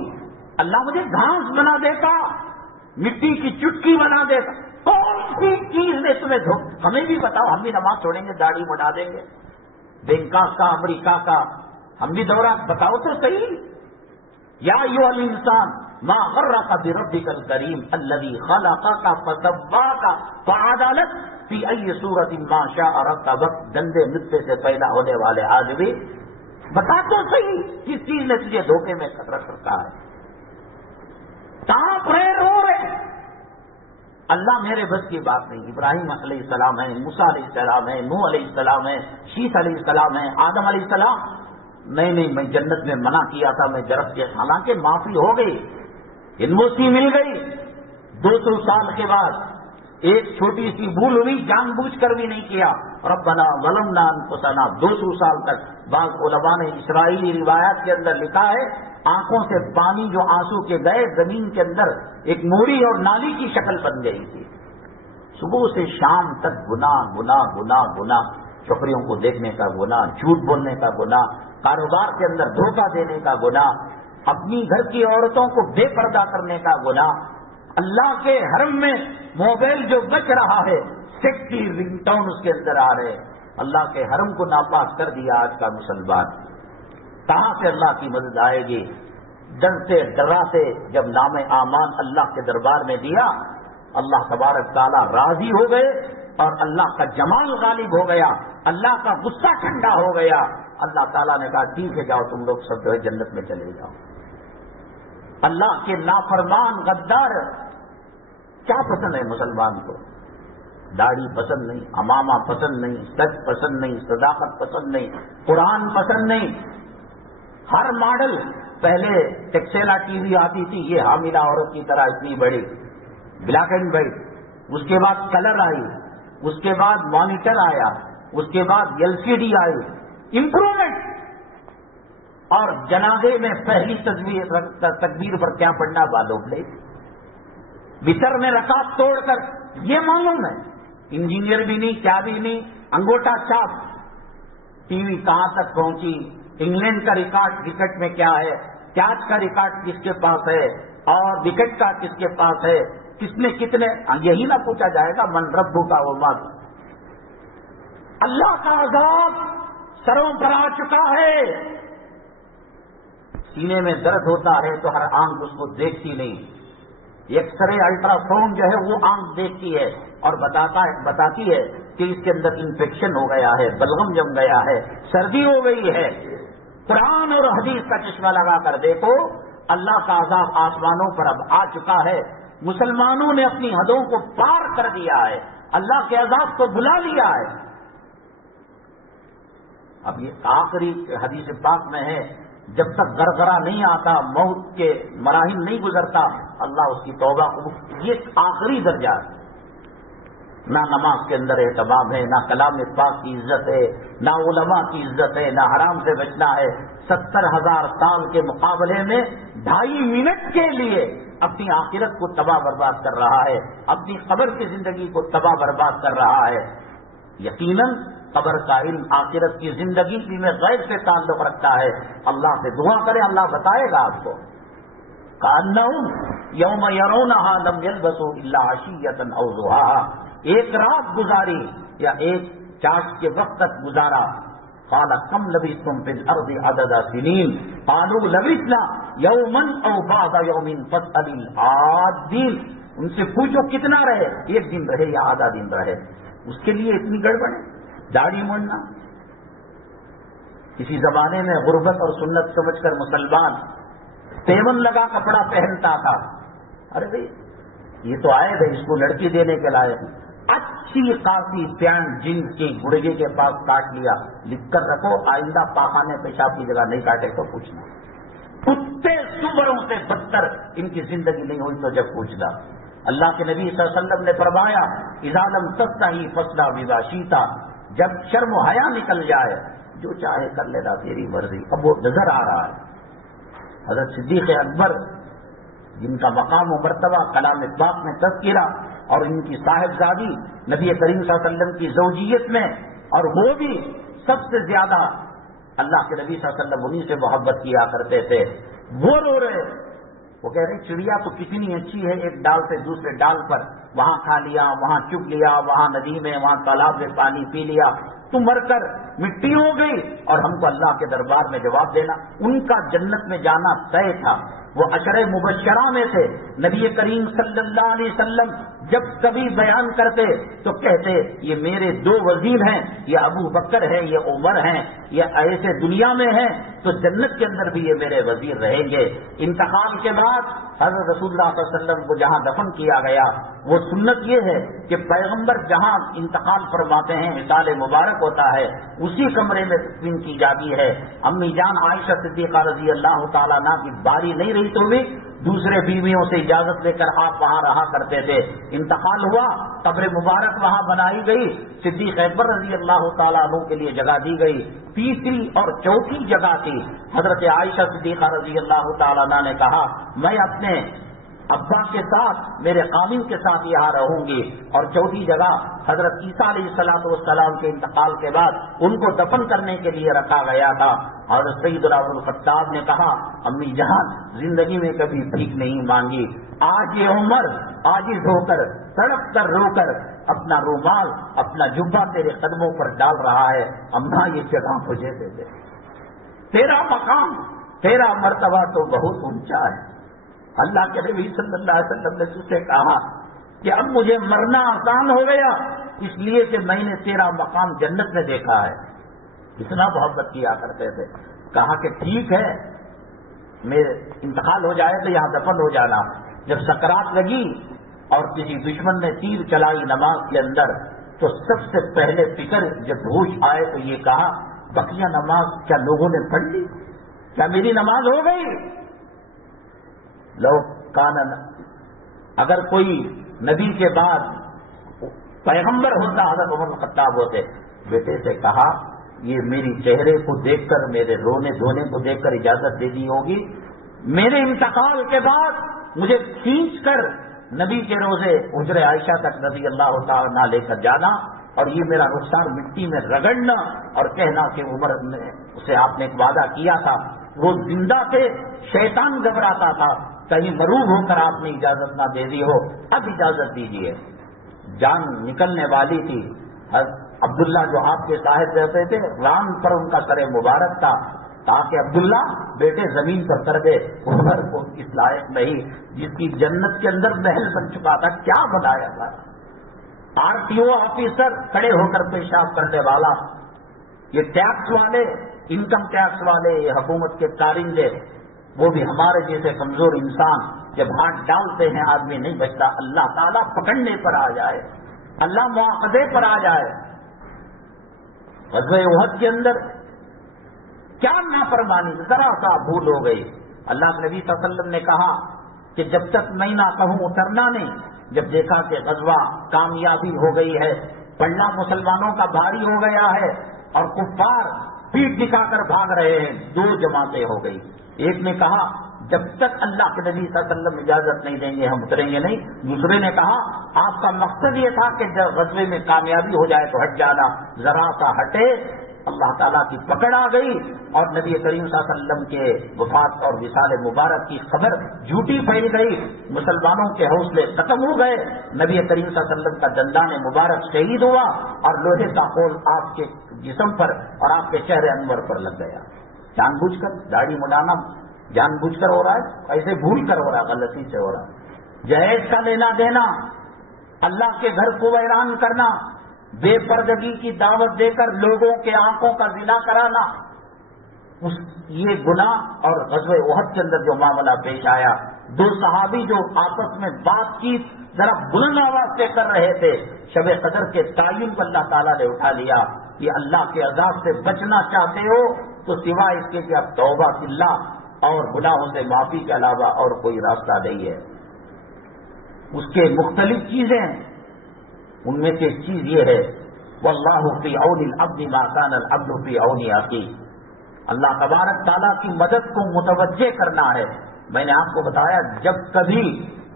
اللہ مجھے گھاس بنا دیتا، مٹی کی چٹکی بنا دیتا. کون سی چیز نے تمہیں ہمیں بھی بتاؤ، ہم بھی نماز چھوڑیں گے، داڑھی بڑھا دیں گے. بینکاک کا، امریکہ کا، ہم بھی دورہ بتاؤ تو صحیح. یا ایھا الانسان ما غرک بربک الکریم الذی خلقک فسواک فعدلک فی ای صورت ما شاء رکبک. گندے نطفے سے پیدا ہونے والے آدمی، بتا تو صحیح کس چیز نے تجھے دھوکے میں رکھ رکھا ہے. کانپ رہے، رو رہے. اللہ میرے بس کی بات نہیں. ابراہیم علیہ السلام ہے، موسیٰ علیہ السلام ہے، نوح علیہ السلام ہے، شیث علیہ السلام ہے، آدم علیہ السلام. نہیں میں جنت میں منع کیا تھا، میں درخت کے، حالانکہ معافی ہو گئی، انوسی مل گئی. 200 سال کے بعد ایک چھوٹی سی بھول ہوئی، جان بوجھ کر بھی نہیں کیا. ربنا ظلمنا انفسنا. 200 سال تک بعض علماء نے اسرائیلی روایات کے اندر لکھا ہے آنکھوں سے پانی جو آنسو کے گئے زمین کے اندر ایک موری اور نالی کی شکل بن گئی تھی. صبح سے شام تک گناہ گناہ گناہ گناہ. چھوکریوں کو دیکھنے کا گناہ، جھوٹ بولنے کا گناہ، کاروبار کے اندر دھوکہ دینے کا گناہ، اپنی گھر کی عورتوں کو بے پردہ کرنے کا گناہ. اللہ کے حرم میں موبائل جو بچ رہا ہے، سیکسی رنگ ٹون اس کے اندر آ رہے. اللہ کے حرم کو ناپاک کر دیا آج کا مسلمان. کہاں سے اللہ کی مدد آئے گی؟ ڈرتے ڈراتے جب نام امان اللہ کے دربار میں دیا، اللہ تبارک تعالیٰ راضی ہو گئے اور اللہ کا جمال غالب ہو گیا، اللہ کا غصہ ٹھنڈا ہو گیا. اللہ تعالیٰ نے کہا ٹھیک ہے جاؤ تم لوگ سب جو ہے جنت میں چلے جاؤ. اللہ کے نافرمان غدار. کیا پسند ہے مسلمان کو؟ داڑھی پسند نہیں، امامہ پسند نہیں، سچ پسند نہیں، صداقت پسند نہیں، قرآن پسند نہیں. ہر ماڈل، پہلے ٹیکسیلا ٹی وی آتی تھی، یہ حاملہ عورت کی طرح اتنی بڑی، بلیک اینڈ وائٹ. اس کے بعد کلر آئی، اس کے بعد مانیٹر آیا، اس کے بعد LCD آئی. امپرومنٹ. اور جنازے میں پہلی تکبیر پر کیا پڑھنا معلوم نہیں، بستر میں رکعت توڑ کر یہ معلوم ہے. انجینئر بھی نہیں، کیا بھی نہیں، انگوٹا چھاپ. ٹی وی کہاں تک پہنچی، انگلینڈ کا ریکارڈ کرکٹ میں کیا ہے، کیچ کا ریکارڈ کس کے پاس ہے اور وکٹ کا کس کے پاس ہے، کس نے کتنے، یہی نہ پوچھا جائے گا من ربو کا وہ مت. اللہ کا عذاب سروں پر آ چکا ہے. سینے میں درد ہوتا ہے تو ہر آنکھ اس کو دیکھتی نہیں. ایکس رے الٹرا ساؤنڈ جو ہے وہ آنکھ دیکھتی ہے اور بتاتی ہے کہ اس کے اندر انفیکشن ہو گیا ہے، بلغم جم گیا ہے، سردی ہو گئی ہے. قرآن اور حدیث کا چشمہ لگا کر دیکھو، اللہ کا عذاب آسمانوں پر اب آ چکا ہے. مسلمانوں نے اپنی حدوں کو پار کر دیا ہے، اللہ کے عذاب کو بلا لیا ہے. اب یہ آخری حدیث پاک میں ہے، جب تک گرگرا نہیں آتا، موت کے مراحل نہیں گزرتا، اللہ اس کی توبہ قبول. یہ آخری درجہ ہے. نہ نماز کے اندر اہتمام ہے، نہ کلام پاک کی عزت ہے، نہ علماء کی عزت ہے، نہ حرام سے بچنا ہے. 70,000 سال کے مقابلے میں 2.5 منٹ کے لیے اپنی آخرت کو تباہ برباد کر رہا ہے، اپنی قبر کی زندگی کو تباہ برباد کر رہا ہے. یقیناً قبر کا علم آخرت کی زندگی بھی میں غیب سے تعلق رکھتا ہے. اللہ سے دعا کریں، اللہ بتائے گا آپ کو. کأنہم یوم یرونہا لم یلبثوا الا عشیۃ او ضحاہا. ایک رات گزاری یا ایک چاش کے وقت تک گزارا. قال کم لبثتم فی الارض عدد سنین قالوا لبثنا یوما او بعض یوم فاسأل العادین. ان سے پوچھو کتنا رہے, ایک دن رہے یا آدھا دن رہے. اس کے لیے اتنی گڑبڑ ہے, داڑھی مڑنا. کسی زمانے میں غربت اور سنت سمجھ کر مسلمان تیون لگا کپڑا پہنتا تھا. ارے بھائی یہ تو آئے تھے اس کو لڑکی دینے کے لائق, اچھی خاصی پینٹ جنس کی گڑگے کے پاس کاٹ لیا, لکھ کر رکھو آئندہ پاخانے پیشاب کی جگہ نہیں کاٹے تو پوچھنا. کتے سوروں سے بدتر ان کی زندگی نہیں ہوئی تو جب پوچھنا. اللہ کے نبی صلی اللہ علیہ وسلم نے فرمایا اذا لم تستحی فاصنع بما شئت, جب شرم و حیا نکل جائے جو چاہے کر لینا تیری مرضی. اب وہ نظر آ رہا ہے. حضرت صدیق اکبر جن کا مقام و مرتبہ کلام پاک میں تذکرہ, اور ان کی صاحبزادی نبی کریم صلی اللہ علیہ وسلم کی زوجیت میں, اور وہ بھی سب سے زیادہ اللہ کے نبی صلی اللہ علیہ وسلم انہیں سے محبت کیا کرتے تھے. وہ رو رہے, وہ کہہ رہے چڑیا تو کتنی اچھی ہے, ایک ڈال سے دوسرے ڈال پر وہاں کھا لیا, وہاں چگ لیا, وہاں ندی میں, وہاں تالاب میں پانی پی لیا, تو مر کر مٹی ہو گئی اور ہم کو اللہ کے دربار میں جواب دینا. ان کا جنت میں جانا طے تھا. وہ عشرہ مبشرہ میں تھے. نبی کریم صلی اللہ علیہ وسلم جب کبھی بیان کرتے تو کہتے یہ میرے دو وزیر ہیں, یہ ابو بکر ہے, یہ عمر ہیں, یہ ایسے دنیا میں ہیں تو جنت کے اندر بھی یہ میرے وزیر رہیں گے. انتقال کے بعد حضرت رسول اللہ صلی اللہ علیہ وسلم کو جہاں دفن کیا گیا, وہ سنت یہ ہے کہ پیغمبر جہاں انتقال فرماتے ہیں مثال مبارک ہوتا ہے, اسی کمرے میں تدفین کی جاتی ہے. امی جان عائشہ صدیقہ رضی اللہ تعالیٰ عنہ کی باری نہیں رہی تو بھی دوسرے بیویوں سے اجازت لے کر آپ وہاں رہا کرتے تھے. انتقال ہوا, قبر مبارک وہاں بنائی گئی, صدیق اکبر رضی اللہ تعالیٰ عنہ کے لیے جگہ دی گئی. تیسری اور چوتھی جگہ تھی. حضرت عائشہ صدیقہ رضی اللہ تعالیٰ عنہ نے کہا میں اپنے ابا کے ساتھ, میرے قامن کے ساتھ یہاں رہوں گی. اور چوتھی جگہ حضرت عیسیٰ علیہ السلام کے انتقال کے بعد ان کو دفن کرنے کے لیے رکھا گیا تھا. اور سیدنا عمر الخطاب نے کہا امی جان زندگی میں کبھی بھیک نہیں مانگی, آج یہ عمر عاجز ہو کر تڑپ کر رو کر اپنا رومال اپنا جبہ تیرے قدموں پر ڈال رہا ہے. اماں یہ جگہ مجھے دے دے, تیرا مقام تیرا مرتبہ تو بہت اونچا ہے. اللہ کے نبی صلی اللہ علیہ وسلم نے تجھ سے کہا کہ اب مجھے مرنا آسان ہو گیا اس لیے کہ میں نے تیرا مقام جنت میں دیکھا ہے. اتنا محبت کیا کرتے تھے. کہا کہ ٹھیک ہے میرے انتقال ہو جائے تو یہاں دفن ہو جانا. جب سکرات لگی اور کسی دشمن نے تیر چلائی نماز کے اندر تو سب سے پہلے فکر جب ہوش آئے تو یہ کہا بقیہ نماز کیا لوگوں نے پڑھ لی, کیا میری نماز ہو گئی؟ لوگ کانن, اگر کوئی نبی کے بعد پیغمبر ہوتا حضرت عمر الخطاب ہوتے. بیٹے سے کہا یہ میری چہرے کو دیکھ کر میرے رونے دھونے کو دیکھ کر اجازت دے دی ہوگی, میرے انتقال کے بعد مجھے کھینچ کر نبی کے روزے حجر عائشہ تک رضی اللہ تعالیٰ لے کر جانا اور یہ میرا رخسار مٹی میں رگڑنا اور کہنا کہ عمر نے اسے آپ نے ایک وعدہ کیا تھا. وہ زندہ تھے, شیطان گھبراتا تھا کہیں مروب ہو کر آپ نے اجازت نہ دے دی ہو, اب اجازت دیجیے. جان نکلنے والی تھی. عبداللہ جو آپ کے صاحب رہتے تھے ران پر ان کا سر مبارک تھا, تاکہ عبداللہ بیٹے زمین پر کر دے. عمر کو اس لائق نہیں جس کی جنت کے اندر محل بن چکا تھا, کیا بنایا تھا. RTO آفیسر کھڑے ہو کر پیشاب کرنے والا, یہ ٹیکس والے, انکم ٹیکس والے, یہ حکومت کے کارندے, وہ بھی ہمارے جیسے کمزور انسان جب ہاتھ ڈالتے ہیں آدمی نہیں بچتا. اللہ تعالیٰ پکڑنے پر آ جائے, اللہ مواخذے پر آ جائے. غزوہ احد کے اندر کیا نافرمانی, ذرا سا بھول ہو گئی. اللہ کے نبی صلی اللہ علیہ وسلم نے کہا کہ جب تک میں نہ کہوں اترنا نہیں. جب دیکھا کہ غزوہ کامیابی ہو گئی ہے, پڑھنا مسلمانوں کا بھاری ہو گیا ہے اور کفار پیٹ دکھا کر بھاگ رہے ہیں, دو جماعتیں ہو گئی. ایک نے کہا جب تک اللہ کے نبی صلی اللہ علیہ وسلم اجازت نہیں دیں گے ہم اتریں گے نہیں. دوسرے نے کہا آپ کا مقصد یہ تھا کہ جب غزوے میں کامیابی ہو جائے تو ہٹ جانا, ذرا سا ہٹے اللہ تعالیٰ کی پکڑ آ گئی اور نبی کریم صلی اللہ علیہ وسلم کے وفات اور وصال مبارک کی خبر جھوٹی پھیل گئی، مسلمانوں کے حوصلے ختم ہو گئے، نبی کریم صلی اللہ علیہ وسلم کا دندان مبارک شہید ہوا اور لوہے کا خول آپ کے جسم پر اور آپ کے چہرے انور پر لگ گیا۔ جان بوجھ کر داڑھی مڈانا جان بوجھ کر ہو رہا ہے، ایسے بھول کر ہو رہا ہے، غلطی سے ہو رہا ہے۔ جہیز کا لینا دینا، اللہ کے گھر کو ویران کرنا، بے پردگی کی دعوت دے کر لوگوں کے آنکھوں کا زنا کرانا، یہ گناہ اور غزوہ احد کے اندر جو معاملہ پیش آیا، دو صحابی جو آپس میں بات چیت ذرا بلند آواز سے کر رہے تھے، شب قدر کے تعین کو اللہ تعالیٰ نے اٹھا لیا کہ اللہ کے عذاب سے بچنا چاہتے ہو تو سوائے اس کے کہ اب توبہ اللہ اور گناہوں سے معافی کے علاوہ اور کوئی راستہ نہیں ہے۔ اس کے مختلف چیزیں، ان میں سے ایک چیز یہ ہے واللہ فی عون العبد ما کان العبد فی عون اخیہ، اللہ تبارک تعالیٰ کی مدد کو متوجہ کرنا ہے۔ میں نے آپ کو بتایا جب کبھی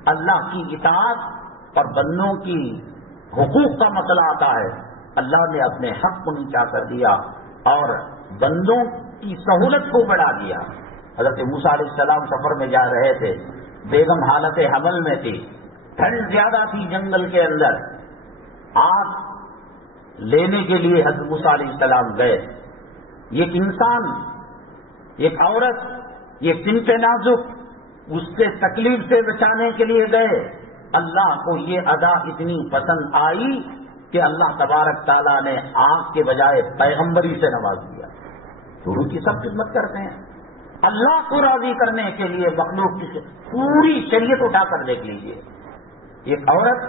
اللہ کی اطاعت اور بندوں کی حقوق کا مسئلہ آتا ہے، اللہ نے اپنے حق کو نیچا کر دیا اور بندوں کی سہولت کو بڑھا دیا۔ حضرت موسیٰ علیہ السلام سفر میں جا رہے تھے، بیگم حالت حمل میں تھی، ٹھنڈ زیادہ تھی جنگل کے اندر، آگ لینے کے لیے حضرت موسیٰ علیہ السلام گئے۔ ایک انسان، ایک عورت، یہ صنف نازک، اس سے تکلیف سے بچانے کے لیے گئے۔ اللہ کو یہ ادا اتنی پسند آئی کہ اللہ تبارک تعالیٰ نے آگ کے بجائے پیغمبری سے نواز دیا۔ شروع کی سب خدمت کرتے ہیں، اللہ کو راضی کرنے کے لیے مخلوق کی پوری شریعت اٹھا کر دیکھ لیجیے۔ ایک عورت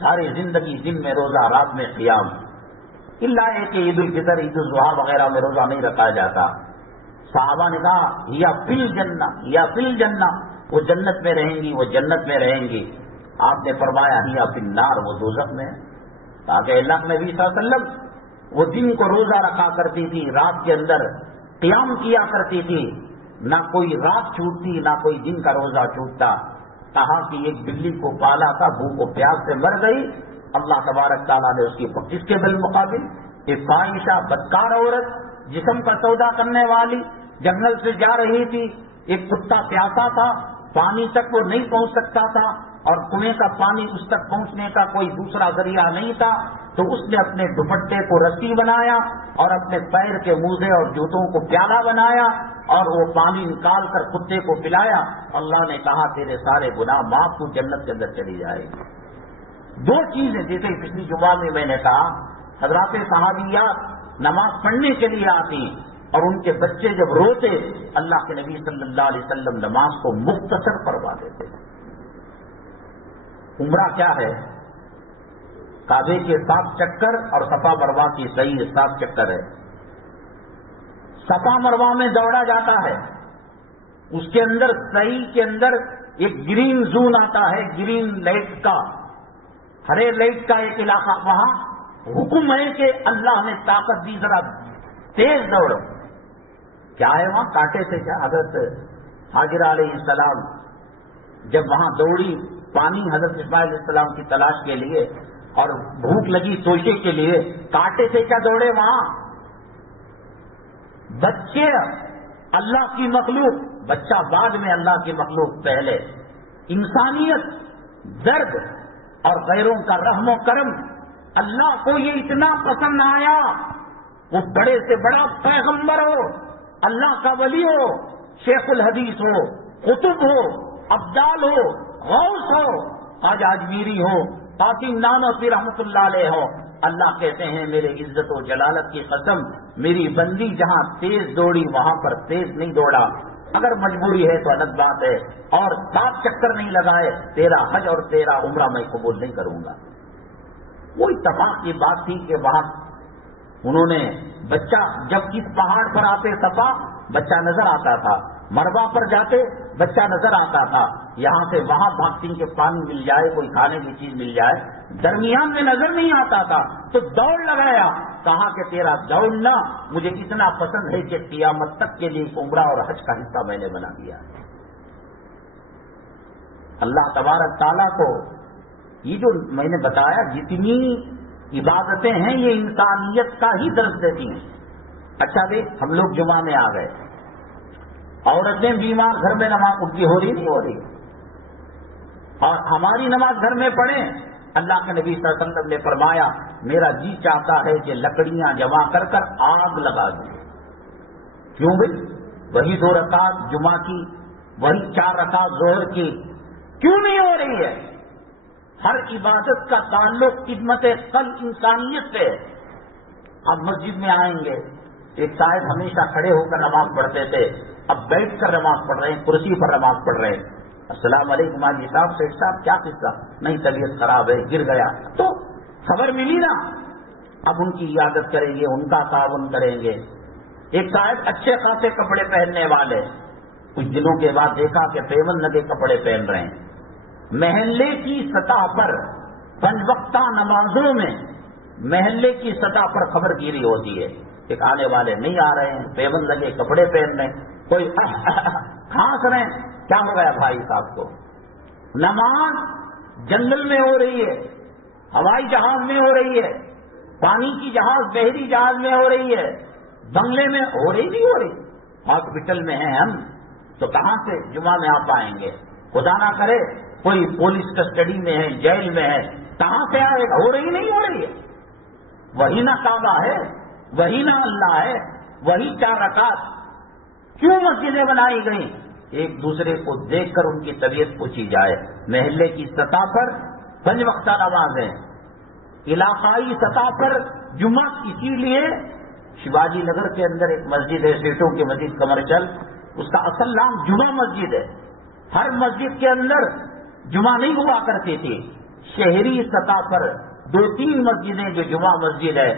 ساری زندگی دن میں روزہ، رات میں قیام، اللہ ہے کہ عید الفطر، عید الاضحیٰ وغیرہ میں روزہ نہیں رکھا جاتا۔ صحابہ نے کہا یا فی الجنہ، یا فی الجنہ، وہ جنت میں رہیں گی، وہ جنت میں رہیں گی۔ آپ نے فرمایا یا فی النار، وہ دوزخ میں ہے۔ تاکہ اللہ نبی صلی اللہ علیہ وسلم وہ دن کو روزہ رکھا کرتی تھی، رات کے اندر قیام کیا کرتی تھی، نہ کوئی رات چھوٹتی نہ کوئی دن کا روزہ چھوٹتا۔ کہا کہ ایک بلی کو پالا تھا، بھوک و پیاس سے مر گئی، اللہ تبارک تعالیٰ نے اس کی اس کے بالمقابل ایک فاحشہ بدکار عورت، جسم کا سودا کرنے والی، جنگل سے جا رہی تھی، ایک کتا پیاسا تھا، پانی تک وہ نہیں پہنچ سکتا تھا اور کنویں کا پانی اس تک پہنچنے کا کوئی دوسرا ذریعہ نہیں تھا، تو اس نے اپنے دوپٹے کو رسی بنایا اور اپنے پیر کے موزے اور جوتوں کو پیالہ بنایا اور وہ پانی نکال کر کتے کو پلایا۔ اللہ نے کہا تیرے سارے گناہ معاف، تو جنت کے اندر چلی جائے گی۔ دو چیزیں جیسے پچھلی جمعہ میں نے کہا، حضرات صحابیات نماز پڑھنے کے لیے آتی اور ان کے بچے جب روتے، اللہ کے نبی صلی اللہ علیہ وسلم نماز کو مختصر کروا دیتے۔ عمرہ کیا ہے؟ کعبے کے 7 چکر اور صفا مروہ کی صحیح 7 چکر ہے۔ صفا مروہ میں دوڑا جاتا ہے، اس کے اندر صحیح کے اندر ایک گرین زون آتا ہے، گرین لائٹ کا، ہرے لائٹ کا ایک علاقہ، وہاں حکم ہے کہ اللہ نے طاقت دی ذرا تیز دوڑو۔ کیا ہے وہاں؟ کانٹے سے کیا؟ حضرت حاجرہ علیہ السلام جب وہاں دوڑی پانی حضرت اسماعیل علیہ السلام کی تلاش کے لیے اور بھوک لگی توشے کے لیے، کانٹے سے کیا دوڑے وہاں؟ بچے اللہ کی مخلوق، بچہ بعد میں اللہ کی مخلوق پہلے، انسانیت، درد اور غیروں کا رحم و کرم، اللہ کو یہ اتنا پسند آیا، وہ بڑے سے بڑا پیغمبر ہو، اللہ کا ولی ہو، شیخ الحدیث ہو، قطب ہو، ابدال ہو، غوث ہو، خواجہ اجمیری ہو، قاسم نانوتوی رحمۃ اللہ علیہ ہو، اللہ کہتے ہیں میرے عزت و جلالت کی قسم، میری بندی جہاں تیز دوڑی وہاں پر تیز نہیں دوڑا، اگر مجبوری ہے تو الگ بات ہے، اور 7 چکر نہیں لگائے، تیرا حج اور تیرا عمرہ میں قبول نہیں کروں گا۔ وہ اتفاق کی بات تھی کہ وہاں انہوں نے بچہ، جب اس پہاڑ پر آتے صفا بچہ نظر آتا تھا، مروہ پر جاتے بچہ نظر آتا تھا، یہاں سے وہاں بھاگتی کہ پانی مل جائے، کوئی کھانے کی چیز مل جائے، درمیان میں نظر نہیں آتا تھا، تو دوڑ لگایا، کہا کہ تیرا دوڑنا مجھے اتنا پسند ہے کہ قیامت تک کے لیے عمرہ اور حج کا حصہ میں نے بنا دیا۔ اللہ تبارک تعالیٰ کو یہ جو میں نے بتایا، جتنی عبادتیں ہیں یہ انسانیت کا ہی درس دیتی ہیں. اچھا دیکھ، ہم لوگ جمعہ میں آ گئے، عورتیں بیمار گھر میں نماز ان کی ہو رہی نہیں ہو رہی، اور ہماری نماز گھر میں پڑھیں. اللہ کے نبی صلی اللہ علیہ وسلم نے فرمایا میرا جی چاہتا ہے کہ لکڑیاں جمع کر کر آگ لگا دوں. کیوں بھائی؟ وہی 2 رکعت جمعہ کی، وہی 4 رکعت ظہر کی کیوں نہیں ہو رہی ہے؟ ہر عبادت کا تعلق خدمت قلب انسانیت سے ہے. اب مسجد میں آئیں گے، ایک صاحب ہمیشہ کھڑے ہو کر نماز پڑھتے تھے، اب بیٹھ کر نماز پڑھ رہے ہیں، کرسی پر نماز پڑھ رہے ہیں. السلام علیکم حاجی صاحب، سیٹ صاحب کیا قصہ؟ نہیں طبیعت خراب ہے، گر گیا. تو خبر ملی نا، اب ان کی عیادت کریں گے، ان کا تعاون کریں گے. ایک صاحب اچھے خاصے کپڑے پہننے والے، کچھ دنوں کے بعد دیکھا کہ پیون لگے کپڑے پہن رہے ہیں. محلے کی سطح پر 5 وقتہ نمازوں میں محلے کی سطح پر خبر گیری ہوتی ہے. ایک آنے والے نہیں آ رہے ہیں، پیون لگے کپڑے پہن رہے ہیں، کوئی کھانس رہے ہیں. کیا ہو گیا بھائی صاحب کو؟ نماز جنگل میں ہو رہی ہے، ہوائی جہاز میں ہو رہی ہے، پانی کی جہاز بحری جہاز میں ہو رہی ہے، بنگلے میں ہو رہی نہیں ہو رہی. ہاسپٹل میں ہیں ہم تو کہاں سے جمعہ میں آپ آئیں گے؟ خدا نہ کرے کوئی پولیس کسٹڈی میں ہے، جیل میں ہے، کہاں سے آئے گا؟ ہو رہی نہیں ہو رہی ہے. وہی نہ کعبہ ہے، وہی نہ اللہ ہے، وہی 4 رکعت. کیوں مسجدیں بنائی گئیں؟ ایک دوسرے کو دیکھ کر ان کی طبیعت پوچھی جائے. محلے کی سطح پر 5 وقتہ نمازیں، علاقائی سطح پر جمعہ. اسی لیے شیواجی نگر کے اندر ایک مسجد ہے، سیٹوں کی مسجد کمرشل، اس کا اصل نام جمعہ مسجد ہے. ہر مسجد کے اندر جمعہ نہیں ہوا کرتی تھی. شہری سطح پر 2-3 مسجدیں جو جمعہ مسجد ہے،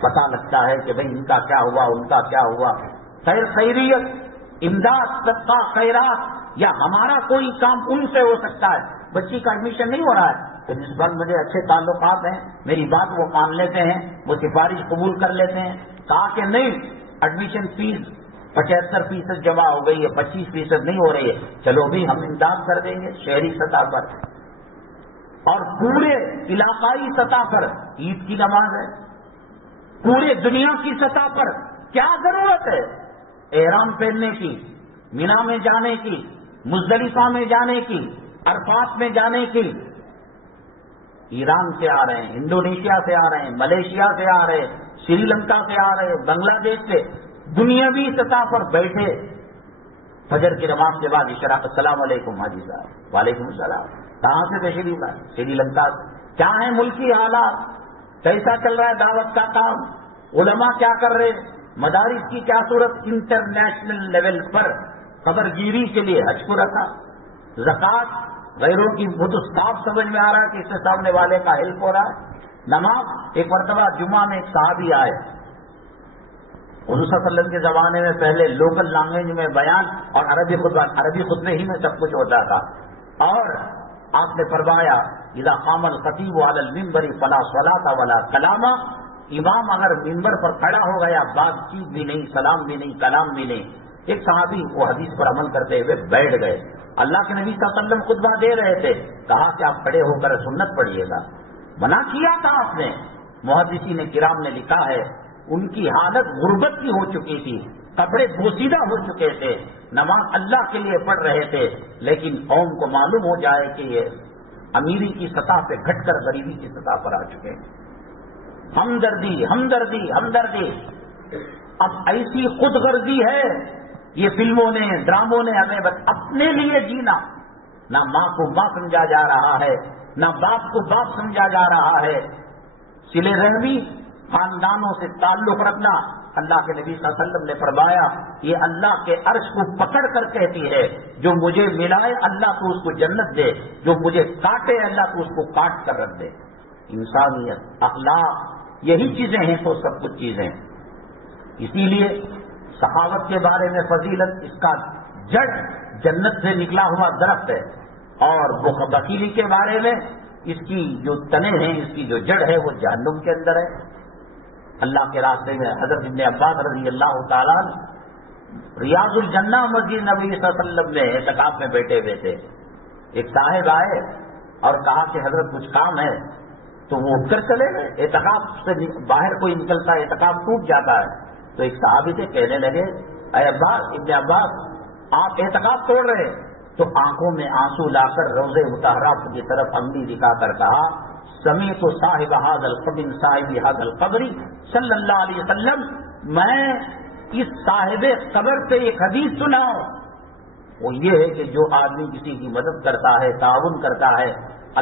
پتہ لگتا ہے کہ بھئی ان کا کیا ہوا، ان کا کیا ہوا. خیریت، امداد، صدقہ، خیرات یا ہمارا کوئی کام ان سے ہو سکتا ہے. بچی کا ایڈمیشن نہیں ہو رہا ہے تو جس پر مجھے اچھے تعلقات ہیں، میری بات وہ مان لیتے ہیں، وہ سفارش قبول کر لیتے ہیں. کہا کہ نہیں، ایڈمیشن فیس 75% جمع ہو گئی ہے، 25% نہیں ہو رہی ہے، چلو بھی ہم امداد کر دیں گے شہری سطح پر. اور پورے علاقائی سطح پر عید کی نماز ہے. پورے دنیا کی سطح پر کیا ضرورت ہے احرام پہننے کی، مینا میں جانے کی، مزدلفہ میں جانے کی، عرفات میں جانے کی؟ ایران سے آ رہے ہیں، انڈونیشیا سے آ رہے ہیں، ملیشیا سے آ رہے ہیں، سری لنکا سے آ رہے ہیں، بنگلہ دیش سے. دنیاوی سطح پر بیٹھے فجر کی نماز کے بعد اشراق السلام علیکم حاجی صاحب. وعلیکم السلام. کہاں سے تشریف لائے؟ سری لنکا سے. کیا ہے ملکی حالات؟ کیسا چل رہا ہے دعوت کا کام؟ علماء کیا کر رہے ہیں؟ مدارس کی کیا صورت؟ انٹرنیشنل لیول پر خبر گیری کے لیے حج کو رکھا. زکوٰۃ غیروں کی وہ تو صاف سمجھ میں آ رہا ہے کہ اس سے سامنے والے کا ہیلپ ہو رہا ہے. نماز، ایک مرتبہ جمعہ میں ایک صحابی آئے، حضور صلی اللہ علیہ وسلم کے زمانے میں پہلے لوکل لینگویج میں بیان اور عربی خطبے ہی میں سب کچھ ہوتا تھا. اور آپ نے فرمایا اذا قام الخطیب علی المنبر فلا صلاۃ ولا کلام. امام اگر ممبر پر کھڑا ہو گیا، بات چیت بھی نہیں، سلام بھی نہیں، کلام بھی نہیں. ایک صحابی وہ حدیث پر عمل کرتے ہوئے بیٹھ گئے. اللہ کے نبی صلی اللہ علیہ وسلم خطبہ دے رہے تھے، کہا کہ آپ کھڑے ہو کر سنت پڑھیے گا. منع کیا تھا آپ نے. محدثین کرام نے لکھا ہے ان کی حالت غربت کی ہو چکی تھی، کپڑے بوسیدہ ہو چکے تھے، نماز اللہ کے لیے پڑھ رہے تھے، لیکن قوم کو معلوم ہو جائے کہ یہ امیری کی سطح پہ گھٹ کر غریبی کی سطح پر آ چکے ہیں. ہمدردی ہمدردی ہمدردی. اب ایسی خود غرضی ہے یہ فلموں نے، ڈراموں نے ہمیں اپنے لیے جینا. نہ ماں کو ماں سمجھا جا رہا ہے، نہ باپ کو باپ سمجھا جا رہا ہے. صلہ رحمی، خاندانوں سے تعلق رکھنا. اللہ کے نبی صلی اللہ علیہ وسلم نے فرمایا یہ اللہ کے عرش کو پکڑ کر کہتی ہے جو مجھے ملائے اللہ تو اس کو جنت دے، جو مجھے کاٹے اللہ تو اس کو کاٹ کر رکھ دے. انسانیت، اخلاق، یہی چیزیں ہیں تو سب کچھ چیزیں. اسی لیے سخاوت کے بارے میں فضیلت، اس کا جڑ جنت سے نکلا ہوا درخت ہے. اور بخیلی کے بارے میں اس کی جو تنے ہیں، اس کی جو جڑ ہے وہ جہنم کے اندر ہے. اللہ کے راستے میں حضرت ابن عباس رضی اللہ تعالیٰ ریاض الجنہ مسجد نبی صلی اللہ علیہ وسلم میں اعتکاف میں بیٹھے ہوئے تھے. ایک صاحب آئے اور کہا کہ حضرت کچھ کام ہے. تو وہ اٹھ کر چلے گئے. اعتکاف سے باہر کوئی نکلتا ہے اعتکاف ٹوٹ جاتا ہے. تو ایک صحابی سے کہنے لگے اے عباس ابن عباس آپ اعتکاف توڑ رہے. تو آنکھوں میں آنسو لا کر روضے مطہرہ کی طرف انگلی دکھا کر کہا سمیعت صاحب هذا القبر صاحب هذا القبر صلی اللہ علیہ وسلم، میں اس صاحب قبر سے ایک حدیث سنا ہوں. وہ یہ ہے کہ جو آدمی کسی کی مدد کرتا ہے تعاون کرتا ہے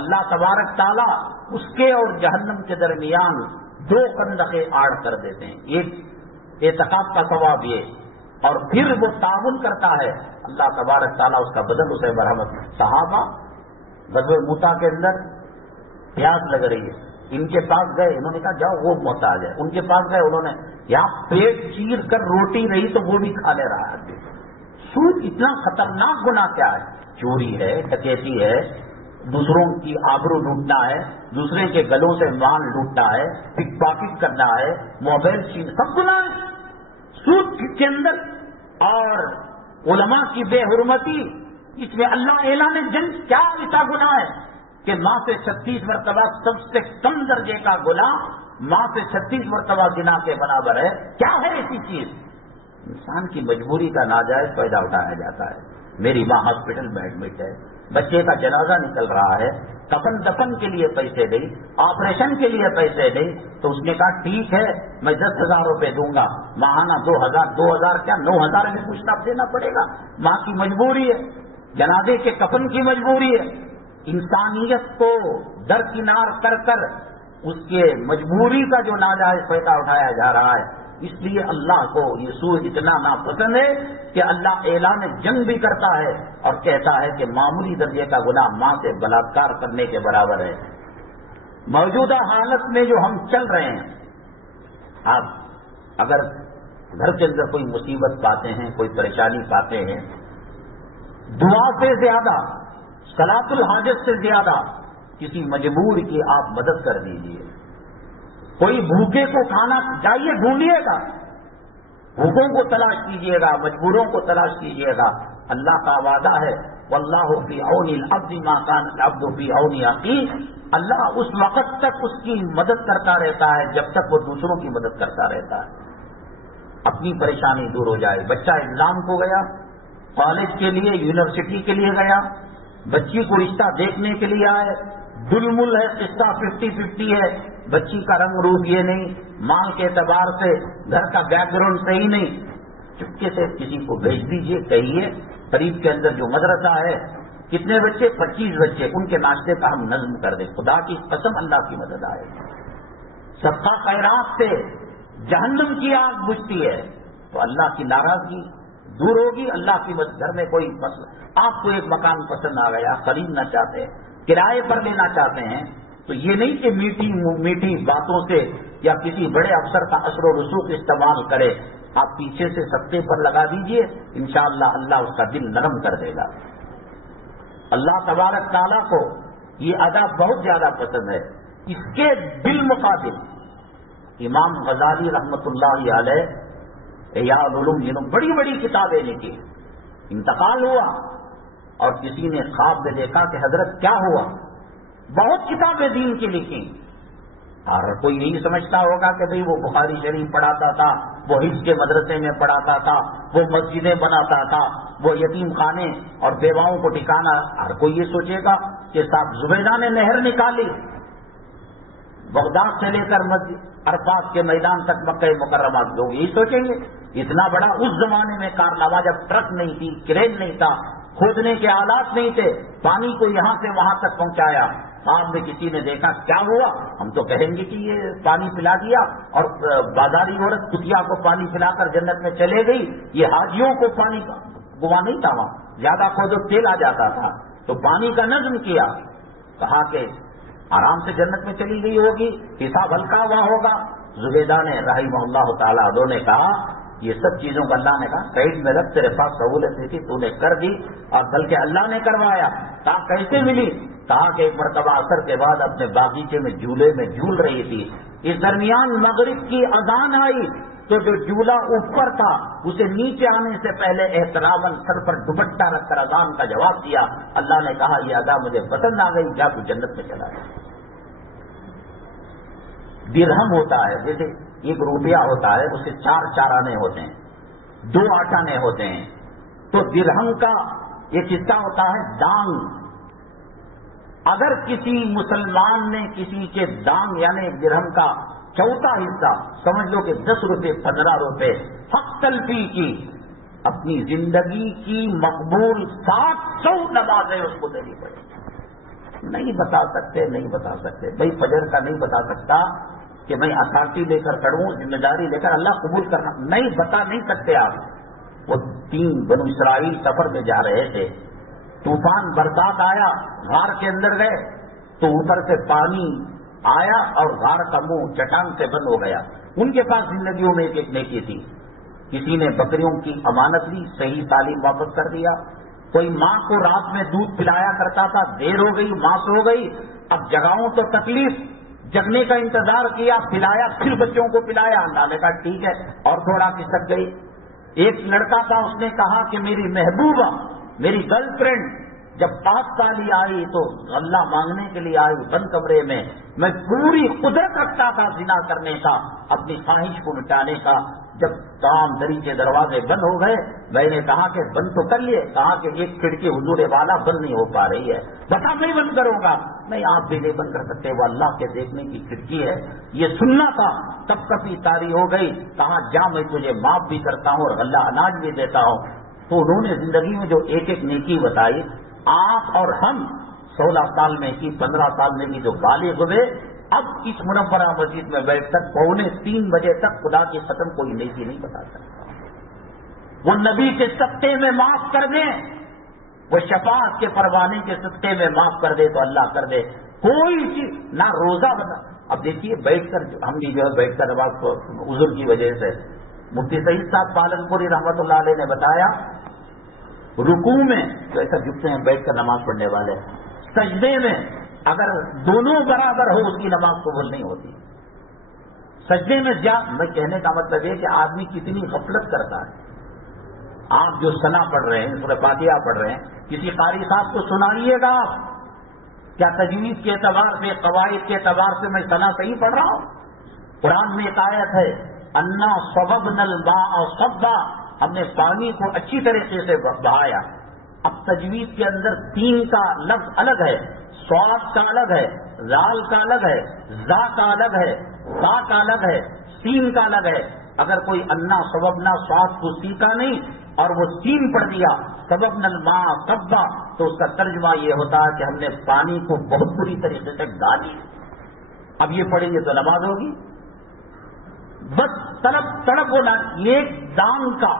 اللہ تبارک تعالیٰ اس کے اور جہنم کے درمیان 2 خندقیں آڑ کر دیتے ہیں. ایک اعتکاف کا ثواب یہ اور پھر وہ تعاون کرتا ہے اللہ تبارک تعالیٰ اس کا بدل اسے مرحمت. صحابہ غزوہ موتا کے اندر پیاس لگ رہی ہے، ان کے پاس گئے، انہوں نے کہا جاؤ وہ محتاج ہے. ان کے پاس گئے، انہوں نے یہاں پیٹ چیر کر روٹی رہی تو وہ بھی کھا لے رہا ہے. سود اتنا خطرناک گناہ کیا ہے؟ چوری ہے، ڈکیتی ہے، دوسروں کی آبرو لوٹنا ہے، دوسرے کے گلوں سے مال لوٹنا ہے، پک پاکٹ کرنا ہے، موبائل چھین، سب گناہ ہے سود کے اندر. اور علماء کی بے حرمتی، اس میں اللہ اعلان جنگ کیا ایسا گناہ ہے کہ ماں سے 36 مرتبہ سب سے کم درجے کا گناہ ماں سے 36 مرتبہ زنا کے برابر ہے. کیا ہے ایسی چیز؟ انسان کی مجبوری کا ناجائز فائدہ اٹھایا جاتا ہے. میری ماں ہاسپٹل میں ایڈمٹ ہے، بچے کا جنازہ نکل رہا ہے، کفن دفن کے لیے پیسے دیں، آپریشن کے لیے پیسے دیں، تو اس نے کہا ٹھیک ہے میں 10,000 روپے دوں گا، ماہانہ 2,000 کیا 9,000 میں کچھ نہ دینا پڑے گا. ماں کی مجبوری ہے، جنازے کے کفن کی مجبوری ہے. انسانیت کو درکنار کر کر اس کے مجبوری کا جو ناجائز فائدہ اٹھایا جا رہا ہے. اس لیے اللہ کو یہ سود اتنا ناپسند ہے کہ اللہ اعلان جنگ بھی کرتا ہے اور کہتا ہے کہ معمولی درجے کا گناہ ماں سے بلاత్కాر کرنے کے برابر ہے. موجودہ حالت میں جو ہم چل رہے ہیں، آپ اگر گھر کے اندر کوئی مصیبت پاتے ہیں، کوئی پریشانی پاتے ہیں، دعا سے زیادہ، صلاۃ الحاجت سے زیادہ کسی مجبور کی آپ مدد کر دیجیے. کوئی بھوکے کو کھانا چاہیے، ڈھونڈیے گا، بھوکوں کو تلاش کیجیے گا، مجبوروں کو تلاش کیجیے گا. اللہ کا وعدہ ہے واللہ فی عون العبد ما کان العبد فی عون اخیہ. اللہ اس وقت تک اس کی مدد کرتا رہتا ہے جب تک وہ دوسروں کی مدد کرتا رہتا ہے. اپنی پریشانی دور ہو جائے. بچہ ایگزام کو گیا، کالج کے لیے، یونیورسٹی کے لیے گیا، بچی کو رشتہ دیکھنے کے لیے آئے، دلمل ہے، قصہ 50-50 ہے، بچی کا رنگ روپ یہ نہیں، مال کے اعتبار سے گھر کا بیک گراؤنڈ صحیح نہیں. چپکے سے کسی کو بھیج دیجیے، کہیے قریب کے اندر جو مدرسہ ہے، کتنے بچے؟ 25 بچے، ان کے ناشتے کا ہم نظم کر دیں. خدا کی قسم اللہ کی مدد آئے. صدقہ خیرات سے جہنم کی آگ بجھتی ہے تو اللہ کی ناراضگی دور ہوگی. اللہ کی مدد. گھر میں کوئی آپ کو ایک مکان پسند آ گیا، خریدنا چاہتے ہیں، کرائے پر لینا چاہتے ہیں، تو یہ نہیں کہ میٹھی باتوں سے یا کسی بڑے افسر کا اثر و رسوخ استعمال کرے. آپ پیچھے سے سستے پر لگا دیجئے، انشاءاللہ اللہ اس کا دل نرم کر دے گا. اللہ تبارک تعالیٰ کو یہ ادا بہت زیادہ پسند ہے. اس کے بالمقابل امام غزالی رحمت اللہ علیہ احیاء العلوم جنہوں بڑی بڑی کتابیں لکھی، انتقال ہوا اور کسی نے خواب میں دیکھا کہ حضرت کیا ہوا. بہت کتابیں دین کی لکھی، اور کوئی نہیں سمجھتا ہوگا کہ بھئی وہ بخاری شریف پڑھاتا تھا، وہ حفظ کے مدرسے میں پڑھاتا تھا، وہ مسجدیں بناتا تھا، وہ یتیم خانے اور بیواؤں کو ٹھکانا. ہر کوئی یہ سوچے گا کہ صاحب زبیدہ نے نہر نکالی بغداد سے لے کر مسجد عرفات کے میدان تک مکہ مکرمہ. لوگ یہی سوچیں گے اتنا بڑا اس زمانے میں کارنامہ، جب ٹرک نہیں تھی، کرین نہیں تھا، کھودنے کے آلات نہیں تھے، پانی کو یہاں سے وہاں تک پہنچایا. آپ میں کسی نے دیکھا کیا ہوا؟ ہم تو کہیں گے کہ یہ پانی پلا دیا اور بازاری عورت کتیا کو پانی پلا کر جنت میں چلے گئی. یہ حاجیوں کو پانی کا گوا نہیں تھا، وہاں زیادہ کھودو تیل آ جاتا تھا، تو پانی کا نظم کیا، کہا کہ آرام سے جنت میں چلی گئی ہوگی، حساب ہلکا ہوا ہوگا. زبیدہ نے رحمہ اللہ تعالیٰ عنہ نے کہا یہ سب چیزوں کا اللہ نے کہا سائڈ میں رکھ، تیرے پاس سہولت نہیں تھی، تو نے کر دی، اور بلکہ اللہ نے کروایا. کہا کیسے ملی؟ کہا کہ ایک مرتبہ عصر کے بعد اپنے باغیچے میں جھولے میں جھول رہی تھی، اس درمیان مغرب کی اذان آئی تو جو جھولا اوپر تھا اسے نیچے آنے سے پہلے احتراماً سر پر دوپٹہ رکھ کر اذان کا جواب دیا. اللہ نے کہا یہ ادا مجھے پسند آ گئی، جا تو جنت میں چلا گیا. درہم ہوتا ہے، جیسے ایک روپیہ ہوتا ہے اسے 4 آنے ہوتے ہیں، 2 8 آنے ہوتے ہیں، تو درہم کا ایک حصہ ہوتا ہے دانگ. اگر کسی مسلمان نے کسی کے دانگ یعنی درہم کا چوتھا حصہ، سمجھ لو کہ 10 روپے 15 روپے حق تلفی کی، اپنی زندگی کی مقبول 700 نمازیں اس کو دینی پڑے. نہیں بتا سکتے بھائی فجر کا نہیں بتا سکتا کہ میں اتھارٹی لے کر کھڑوں، ذمہ داری لے کر اللہ قبول کرنا نہیں بتا نہیں سکتے آپ. وہ 3 بنو اسرائیل سفر میں جا رہے تھے، طوفان برسات آیا، غار کے اندر گئے تو اوپر سے پانی آیا اور غار کا منہ چٹان سے بند ہو گیا. ان کے پاس زندگیوں میں ایک نیکی تھی. کسی نے بکریوں کی امانت لی، صحیح تعلیم واپس کر دیا. کوئی ماں کو رات میں دودھ پلایا کرتا تھا، دیر ہو گئی، ماں سو گئی، اب جگاؤں تو تکلیف، جگنے کا انتظار کیا، پلایا، پھر بچوں کو پلایا. اللہ نے کہا ٹھیک ہے، اور تھوڑا کھسک گئی. ایک لڑکا تھا، اس نے کہا کہ میری محبوبہ، میری گرل فرینڈ جب 5 سالی آئی تو غلہ مانگنے کے لیے آئی بند کمرے میں پوری قدرت رکھتا تھا زنا کرنے کا، اپنی خواہش کو مٹانے کا. جب تمام دریچے دروازے بند ہو گئے، میں نے کہا کہ بند تو کر لیے. کہا کہ ایک کھڑکی حضور والا بند نہیں ہو پا رہی ہے. بتا میں بند کروں گا. نہیں، آپ بھی نہیں بند کر سکتے، وہ اللہ کے دیکھنے کی کھڑکی ہے. یہ سننا تھا، تب کبھی تاری ہو گئی. کہا جا میں تجھے معاف بھی کرتا ہوں اور غلہ اناج بھی دیتا ہوں. تو انہوں نے زندگی میں جو ایک نیکی بتائی، آپ اور ہم 16 سال میں کی، 15 سال میں کی جو بالغ ہوئے، اب اس منورہ مسجد میں بیٹھ کر 2:45 بجے تک خدا کی قسم کوئی نیکی نہیں بتا سکتا. وہ نبی کے صدقے میں معاف کر دیں، وہ شفاعت کے پروانے کے صدقے میں معاف کر دے تو اللہ کر دے. کوئی چیز نہ روزہ بتا. اب دیکھیے بیٹھ کر ہم بھی جو ہے بیٹھ کر نماز کو عذر کی وجہ سے، مفتی سعید صاحب پالنپوری رحمۃ اللہ علیہ نے بتایا، رکوع میں تو ایسا جھکتے ہیں بیٹھ کر نماز پڑھنے والے، سجدے میں اگر دونوں برابر ہو اس کی نماز قبول نہیں ہوتی. سجدے میں میں کہنے کا مطلب یہ کہ آدمی کتنی غفلت کرتا ہے. آپ جو ثنا پڑھ رہے ہیں، سورہ فاتحہ پڑھ رہے ہیں، کسی قاری صاحب کو سنائیے گا آپ، کیا تجوید کے اعتبار سے، قواعد کے اعتبار سے میں ثنا صحیح پڑھ رہا ہوں؟ قرآن میں ایک آیت ہے، انا صببنا الماء صبا، ہم نے پانی کو اچھی طریقے سے بہایا. اب تجوید کے اندر 3 کا لفظ الگ ہے، صاد کا الگ ہے، زال کا الگ ہے، زا کا الگ ہے، با کا الگ ہے، سین کا الگ ہے. اگر کوئی انا سببنا صاد کو سیکھا نہیں اور وہ سین پڑھ دیا سببنا الماء صبا، تو اس کا ترجمہ یہ ہوتا ہے کہ ہم نے پانی کو بہت بری طریقے سے ڈالی. اب یہ پڑھیں گے تو نماز ہوگی؟ بس تڑپ ہونا. ایک دان کا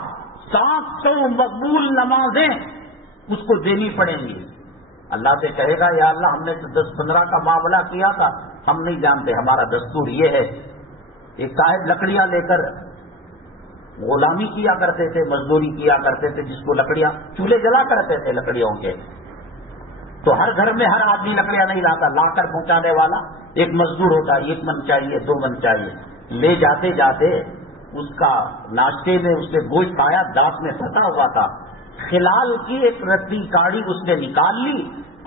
700 مقبول نمازیں اس کو دینی پڑیں گی. اللہ سے کہے گا یا اللہ ہم نے تو 10-15 کا معاملہ کیا تھا، ہم نہیں جانتے، ہمارا دستور یہ ہے. ایک صاحب لکڑیاں لے کر غلامی کیا کرتے تھے، مزدوری کیا کرتے تھے، جس کو لکڑیاں چولہے جلا کرتے تھے لکڑیوں کے. تو ہر گھر میں ہر آدمی لکڑیاں نہیں لاتا، لا کر پہنچانے والا ایک مزدور ہوتا، 1 من چاہیے، 2 من چاہیے. لے جاتے جاتے اس کا ناشتے میں اس نے گوشت کھایا، دانت میں پھنسا ہوا تھا، خلال کی ایک رتی کاڑی اس نے نکال لی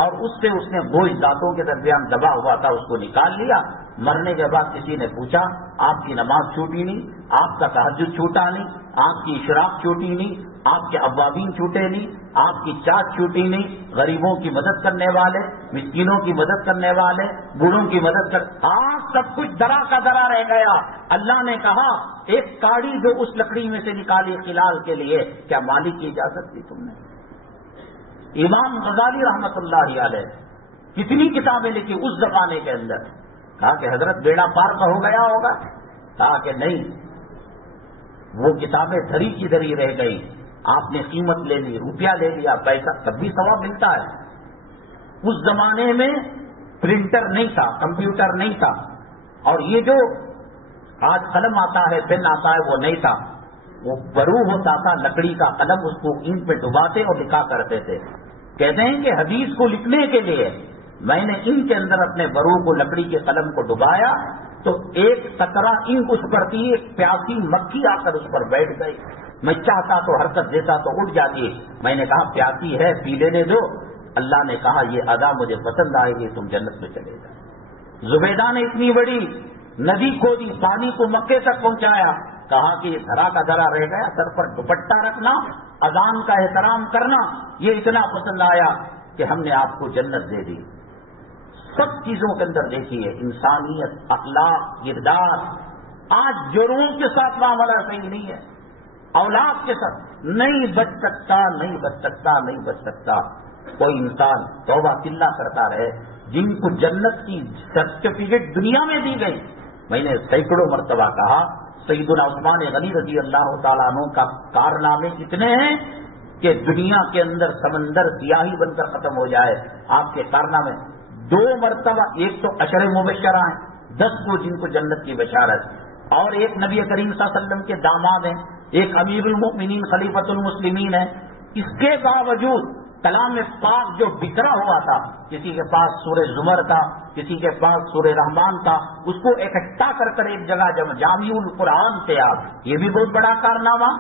اور اس سے اس نے گوشت دانتوں کے درمیان دبا ہوا تھا اس کو نکال لیا. مرنے کے بعد کسی نے پوچھا آپ کی نماز چھوٹی نہیں، آپ کا تہجد چھوٹا نہیں، آپ کی اشراق چھوٹی نہیں، آپ کے اوابین چھوٹے نہیں، آپ کی چاٹ چھوٹی نہیں، غریبوں کی مدد کرنے والے، مسکینوں کی مدد کرنے والے، بوڑھوں کی مدد آپ سب کچھ درا کا درا رہ گیا. اللہ نے کہا ایک کاڑی جو اس لکڑی میں سے نکالی خلال کے لیے، کیا مالک کی اجازت دی تم نے؟ امام غزالی رحمت اللہ علیہ کتنی کتابیں لکھی اس زمانے کے اندر. کہا کہ حضرت بیڑا پار کا ہو گیا ہوگا؟ کہا کہ نہیں، وہ کتابیں دھری کی دھری رہ گئی، آپ نے قیمت لے لی، روپیہ لے لیا، پیسہ تب بھی ثواب ملتا ہے. اس زمانے میں پرنٹر نہیں تھا، کمپیوٹر نہیں تھا، اور یہ جو آج قلم آتا ہے، پین آتا ہے، وہ نہیں تھا. وہ برو ہوتا تھا لکڑی کا قلم، اس کو اینٹ پہ ڈباتے اور لکھا کرتے تھے. کہتے ہیں کہ حدیث کو لکھنے کے لیے میں نے ان کے اندر اپنے برو کو، لکڑی کے قلم کو ڈبایا تو ایک قطرہ انک اس پر تھی، ایک پیاسی مکھی آ کر اس پر بیٹھ گئی. میں چاہتا تو حرکت دیتا تو اٹھ جاتی. میں نے کہا پیاسی ہے، پی لینے دو. اللہ نے کہا یہ ادا مجھے پسند آئے گی، تم جنت میں چلے جاؤ. زبیدہ نے اتنی بڑی ندی کھودی، پانی کو مکے تک پہنچایا، کہا کہ یہ دھرا کا دھرا رہ گیا، سر پر دوپٹہ رکھنا، اذان کا احترام کرنا، یہ اتنا پسند آیا کہ ہم نے آپ کو جنت دے دی۔ سب چیزوں کے اندر دیکھیے انسانیت، اخلاق، کردار۔ آج جرموں کے ساتھ معاملہ صحیح نہیں ہے، اولاد کے ساتھ نہیں بچ سکتا، نہیں بچ سکتا، نہیں بچ سکتا۔ کوئی انسان توبہ تلہ کرتا رہے، جن کو جنت کی سرٹیفکیٹ دنیا میں دی گئی۔ میں نے سینکڑوں مرتبہ کہا سیدنا عثمان غنی رضی اللہ تعالیٰ عنہ کا کارنامے اتنے ہیں کہ دنیا کے اندر سمندر سیاہی بن کر ختم ہو جائے۔ آپ کے کارنامے 2 مرتبہ، ایک تو عشر مبشرہ ہیں، 10 کو جن کو جنت کی بشارت، اور ایک نبی کریم صلی اللہ علیہ وسلم کے داماد ہیں، ایک امیر المؤمنین خلیفۃ المسلمین ہیں۔ اس کے باوجود کلام پاک جو بکھرا ہوا تھا، کسی کے پاس سورہ زمر تھا، کسی کے پاس سورہ رحمان تھا، اس کو اکٹھا کر کر ایک جگہ جامع القرآن تیار، یہ بھی بہت بڑا کارنامہ۔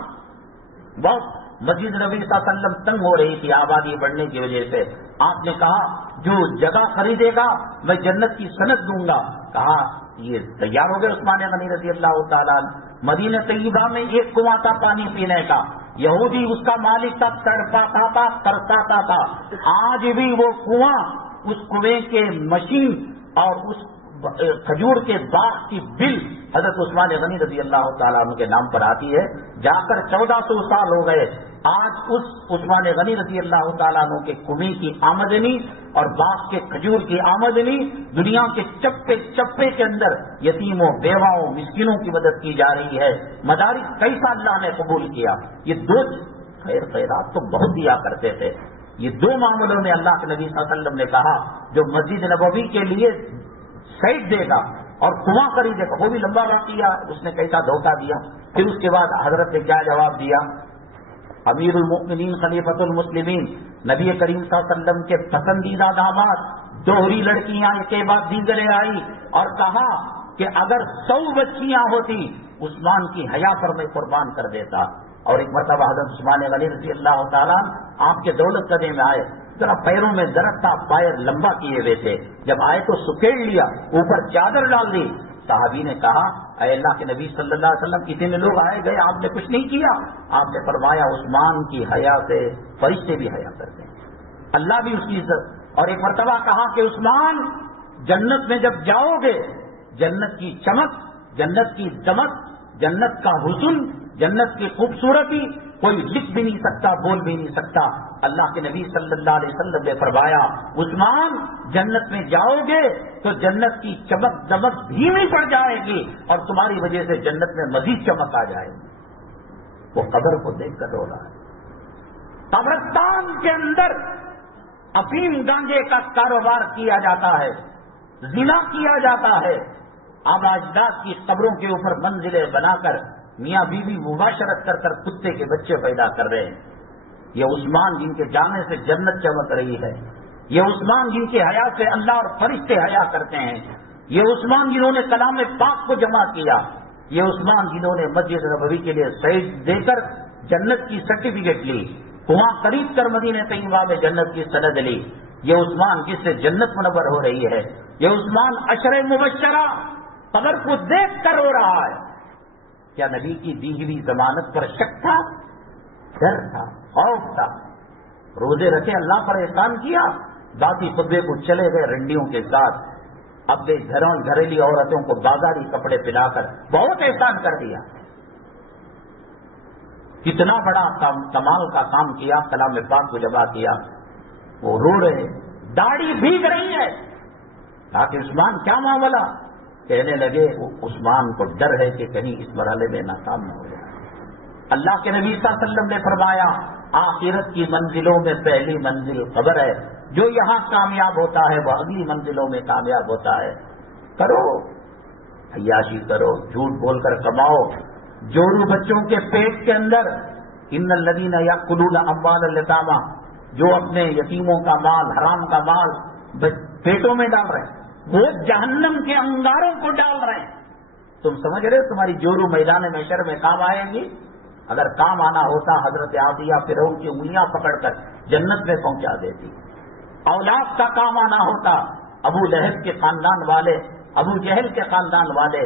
بہت مسجد نبی صلی اللہ علیہ وسلم تنگ ہو رہی تھی آبادی بڑھنے کی وجہ سے، آپ نے کہا جو جگہ خریدے گا میں جنت کی سند دوں گا۔ کہا یہ تیار ہو گئے عثمان غنی رضی اللہ تعالیٰ۔ مدینہ طیبہ میں ایک کنواں تھا پانی پینے کا، یہودی اس کا مالک تھا، تڑپاتا تھا، ترساتا تھا۔ آج بھی وہ کنواں، اس کنویں کے مشین اور اس کھجور کے باغ کی بل حضرت عثمان غنی رضی اللہ تعالیٰ عنہ کے نام پر آتی ہے، جا کر 1400 سال ہو گئے۔ آج اس عثمان غنی رضی اللہ تعالیٰ عنہ کے کنویں کی آمدنی اور باغ کے کھجور کی آمدنی دنیا کے چپے چپے کے اندر یتیموں، بیواؤں، مسکینوں کی مدد کی جا رہی ہے۔ مدارس کیسا اللہ نے قبول کیا۔ یہ 2 خیرات تو بہت دیا کرتے تھے۔ یہ 2 معاملوں میں اللہ کے نبی صلی اللہ علیہ وسلم نے کہا جو مسجد نبوی کے لیے سائٹ دے گا اور کنواں خریدے گا، وہ بھی لمبا واقعہ ہے، اس نے کیسا دھوکہ دیا۔ پھر اس کے بعد حضرت نے کیا جواب دیا؟ امیر المؤمنین خلیفۃ المسلمین، نبی کریم صلی اللہ علیہ وسلم کے پسندیدہ داماد، دوہری لڑکیاں ایک کے بعد دیگرے آئی اور کہا کہ اگر 100 بچیاں ہوتی عثمان کی حیا پر میں قربان کر دیتا۔ اور ایک مرتبہ حضرت عثمان غنی رضی اللہ تعالیٰ آپ کے دولت قدے میں آئے، ذرا پیروں میں درد تھا، پیر لمبا کیے ہوئے تھے، جب آئے تو سکیڑ لیا، اوپر چادر ڈال دی۔ صحابی نے کہا اے اللہ کے نبی صلی اللہ علیہ وسلم، اتنے لوگ آئے گئے آپ نے کچھ نہیں کیا؟ آپ نے فرمایا عثمان کی حیا سے فرشتے بھی حیا کرتے ہیں، اللہ بھی اس کی عزت۔ اور ایک مرتبہ کہا کہ عثمان جنت میں جب جاؤ گے، جنت کی چمک، جنت کی دمک، جنت کا حسن، جنت کی خوبصورتی کوئی لکھ بھی نہیں سکتا، بول بھی نہیں سکتا۔ اللہ کے نبی صلی اللہ علیہ وسلم نے فرمایا عثمان جنت میں جاؤ گے تو جنت کی چمک دمک دھیمی پڑ جائے گی اور تمہاری وجہ سے جنت میں مزید چمک آ جائے گی۔ وہ قبر کو دیکھ کر رو رہا ہے۔ قبرستان کے اندر افیم گانجے کا کاروبار کیا جاتا ہے، زنا کیا جاتا ہے، آبا اجداد کی قبروں کے اوپر منزلیں بنا کر میاں بیوی مباشرت کر کر کتے کے بچے پیدا کر رہے ہیں۔ یہ عثمان جن کے جانے سے جنت چمک رہی ہے، یہ عثمان جن کے حیا سے اللہ اور فرشتے حیا کرتے ہیں، یہ عثمان جنہوں نے کلام پاک کو جمع کیا، یہ عثمان جنہوں نے مسجد نبوی کے لیے سائٹ دے کر جنت کی سرٹیفکیٹ لی، کنواں خرید کر مدینہ طیبہ میں جنت کی سند لی، یہ عثمان جس سے جنت منور ہو رہی ہے، یہ عثمان عشر مبشرہ قبر کو دیکھ کر رو رہا ہے۔ کیا نبی کی دی ہوئی ضمانت پر شک تھا؟ ڈر تھا، خوف تھا؟ روزے رکھے، اللہ پر احسان کیا، باقی خطبے کو چلے گئے رنڈیوں کے ساتھ، اپنے گھریلی عورتوں کو بازاری کپڑے پلا کر بہت احسان کر دیا۔ کتنا بڑا کمال کا کام کیا، کلام پاک کو جمع کیا۔ وہ رو رہے، داڑھی بھیگ رہی ہے، تاکہ عثمان کیا معاملہ؟ کہنے لگے عثمان کو ڈر ہے کہ کہیں اس مرحلے میں ناکام نہ ہو جائے۔ اللہ کے نبی صلی اللہ علیہ وسلم نے فرمایا آخرت کی منزلوں میں پہلی منزل قبر ہے، جو یہاں کامیاب ہوتا ہے وہ اگلی منزلوں میں کامیاب ہوتا ہے۔ کرو عیاشی، کرو جھوٹ بول کر کماؤ، جورو بچوں کے پیٹ کے اندر ان الذین یاکلون اموال الیتامی، جو اپنے یتیموں کا مال، حرام کا مال پیٹوں میں ڈال رہے ہیں، وہ جہنم کے انگاروں کو ڈال رہے ہیں۔ تم سمجھ رہے ہو تمہاری جورو میدان محشر میں کام آئے گی؟ اگر کام آنا ہوتا حضرت عاصیہ فرعون کی انگلیاں پکڑ کر جنت میں پہنچا دیتی۔ اولاد کا کام آنا ہوتا ابو لہب کے خاندان والے ابو جہل کے خاندان والے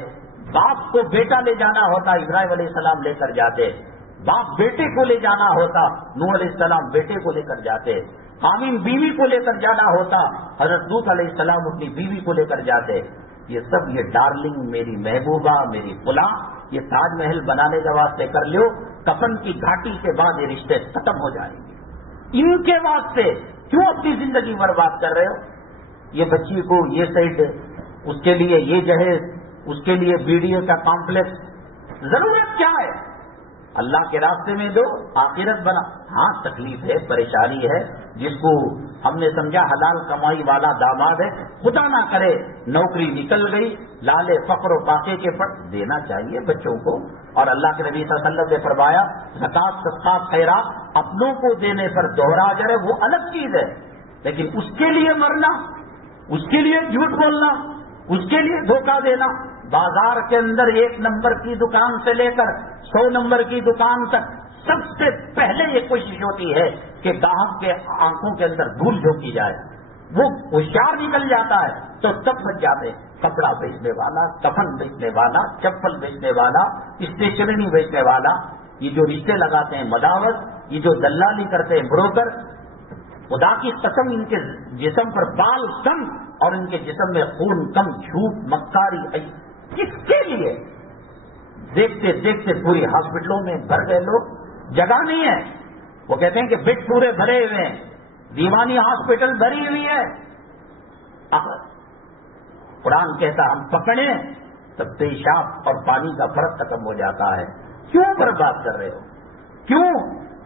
باپ کو بیٹا لے جانا ہوتا ابراہیم علیہ السلام لے کر جاتے، باپ بیٹے کو لے جانا ہوتا نوح علیہ السلام بیٹے کو لے کر جاتے، قابیل بیوی کو لے کر جانا ہوتا حضرت لوط علیہ السلام اپنی بیوی کو لے کر جاتے۔ یہ سب یہ ڈارلنگ، میری محبوبہ، میری فلاں، یہ تاج محل بنانے کے واسطے کر لیو، کفن کی گھاٹی کے بعد یہ رشتے ختم ہو جائیں گے۔ ان کے واسطے کیوں اپنی زندگی برباد کر رہے ہو؟ یہ بچی کو یہ سائڈ، اس کے لیے یہ جہیز، اس کے لیے بیڈیو کا کمپلیکس، ضرورت کیا ہے؟ اللہ کے راستے میں دو، آخرت بنا۔ ہاں تکلیف ہے، پریشانی ہے، جس کو ہم نے سمجھا حلال کمائی والا داماد ہے، خدا نہ کرے نوکری نکل گئی، لالے فقر و فاقے کے پر دینا چاہیے بچوں کو۔ اور اللہ کے نبی صلی اللہ علیہ وسلم نے فرمایا زکات صدقات خیرات اپنوں کو دینے پر دوہرا اجر ہے، وہ الگ چیز ہے، لیکن اس کے لیے مرنا، اس کے لیے جھوٹ بولنا، اس کے لیے دھوکہ دینا، بازار کے اندر 1 نمبر کی دکان سے لے کر 100 نمبر کی دکان تک سب سے پہلے یہ کوشش ہوتی ہے کہ گاہک کے آنکھوں کے اندر دھول جھونکی جائے، وہ ہوشیار نکل جاتا ہے تو تب بچ جاتے، کپڑا بیچنے والا، کفن بیچنے والا، چپل بیچنے والا، اسٹیشنری بیچنے والا، یہ جو رشتے لگاتے ہیں مداوت، یہ جو دلالی کرتے ہیں بروکر، خدا کی قسم ان کے جسم پر بال کم اور ان کے جسم میں خون کم، جھوٹ مکاری، کس کے لیے؟ دیکھتے دیکھتے پوری ہاسپٹلوں میں بھر گئے لوگ، جگہ نہیں ہے، وہ کہتے ہیں کہ بیڈ پورے بھرے ہوئے ہیں، دیوانی ہاسپٹل بھری ہوئی ہے۔ قرآن کہتا ہم پکڑیں تب پیشاب اور پانی کا فرق ختم ہو جاتا ہے۔ کیوں برباد کر رہے ہو؟ کیوں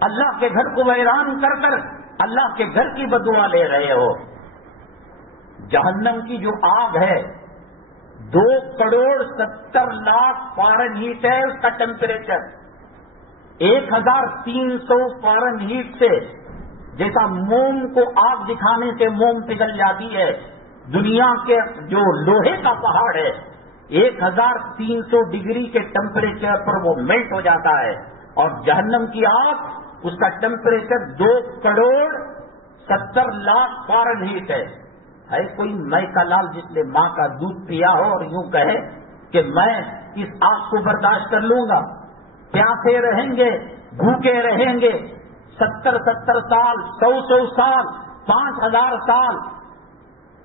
اللہ کے گھر کو ویران کر کر اللہ کے گھر کی بددعا لے رہے ہو؟ جہنم کی جو آگ ہے 2,70,00,000 فارنہیٹ ہے اس کا ٹیمپریچر، 1,300 فارنہیٹ سے جیسا موم کو آگ دکھانے سے موم پگھل جاتی ہے، دنیا کے جو لوہے کا پہاڑ ہے 1,300 ڈگری کے ٹیمپریچر پر وہ میلٹ ہو جاتا ہے، اور جہنم کی آگ اس کا ٹیمپریچر 2,70,00,000 فارنہیٹ ہے۔ ہے کوئی میں کا لال جس نے ماں کا دودھ پیا ہو اور یوں کہے کہ میں اس آگ کو برداشت کر لوں گا؟ پیاسے رہیں گے، بھوکے رہیں گے، 70 سال، 100 سال، 5,000 سال۔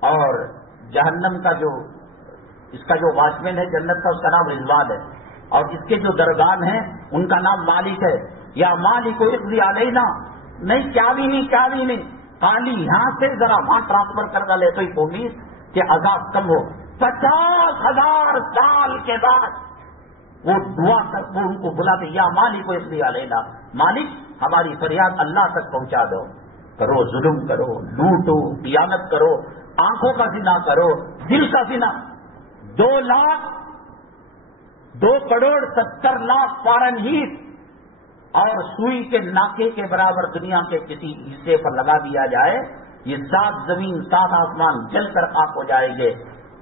اور جہنم کا جو اس کا جو واچمین ہے جنت کا، اس کا نام رضوان ہے، اور اس کے جو درگان ہیں ان کا نام مالک ہے۔ یا مالک اقضی علینا، نہیں کیا بھی نہیں، خالی یہاں سے ذرا وہاں ٹرانسفر کر لے تو امید کہ عذاب کم ہو۔ 50,000 سال کے بعد وہ دعا تک وہ ان کو بلاتے، یا مالک اقضی علینا، مالک ہماری فریاد اللہ تک پہنچا دو۔ کرو ظلم کرو، لوٹو، خیانت کرو، آنکھوں کا زنا کرو، دل کا زنا۔ 2,70,00,000 فارنہیٹ اور سوئی کے ناکے کے برابر دنیا کے کسی حصے پر لگا دیا جائے، یہ 7 زمین 7 آسمان جل کر خاک ہو جائیں گے۔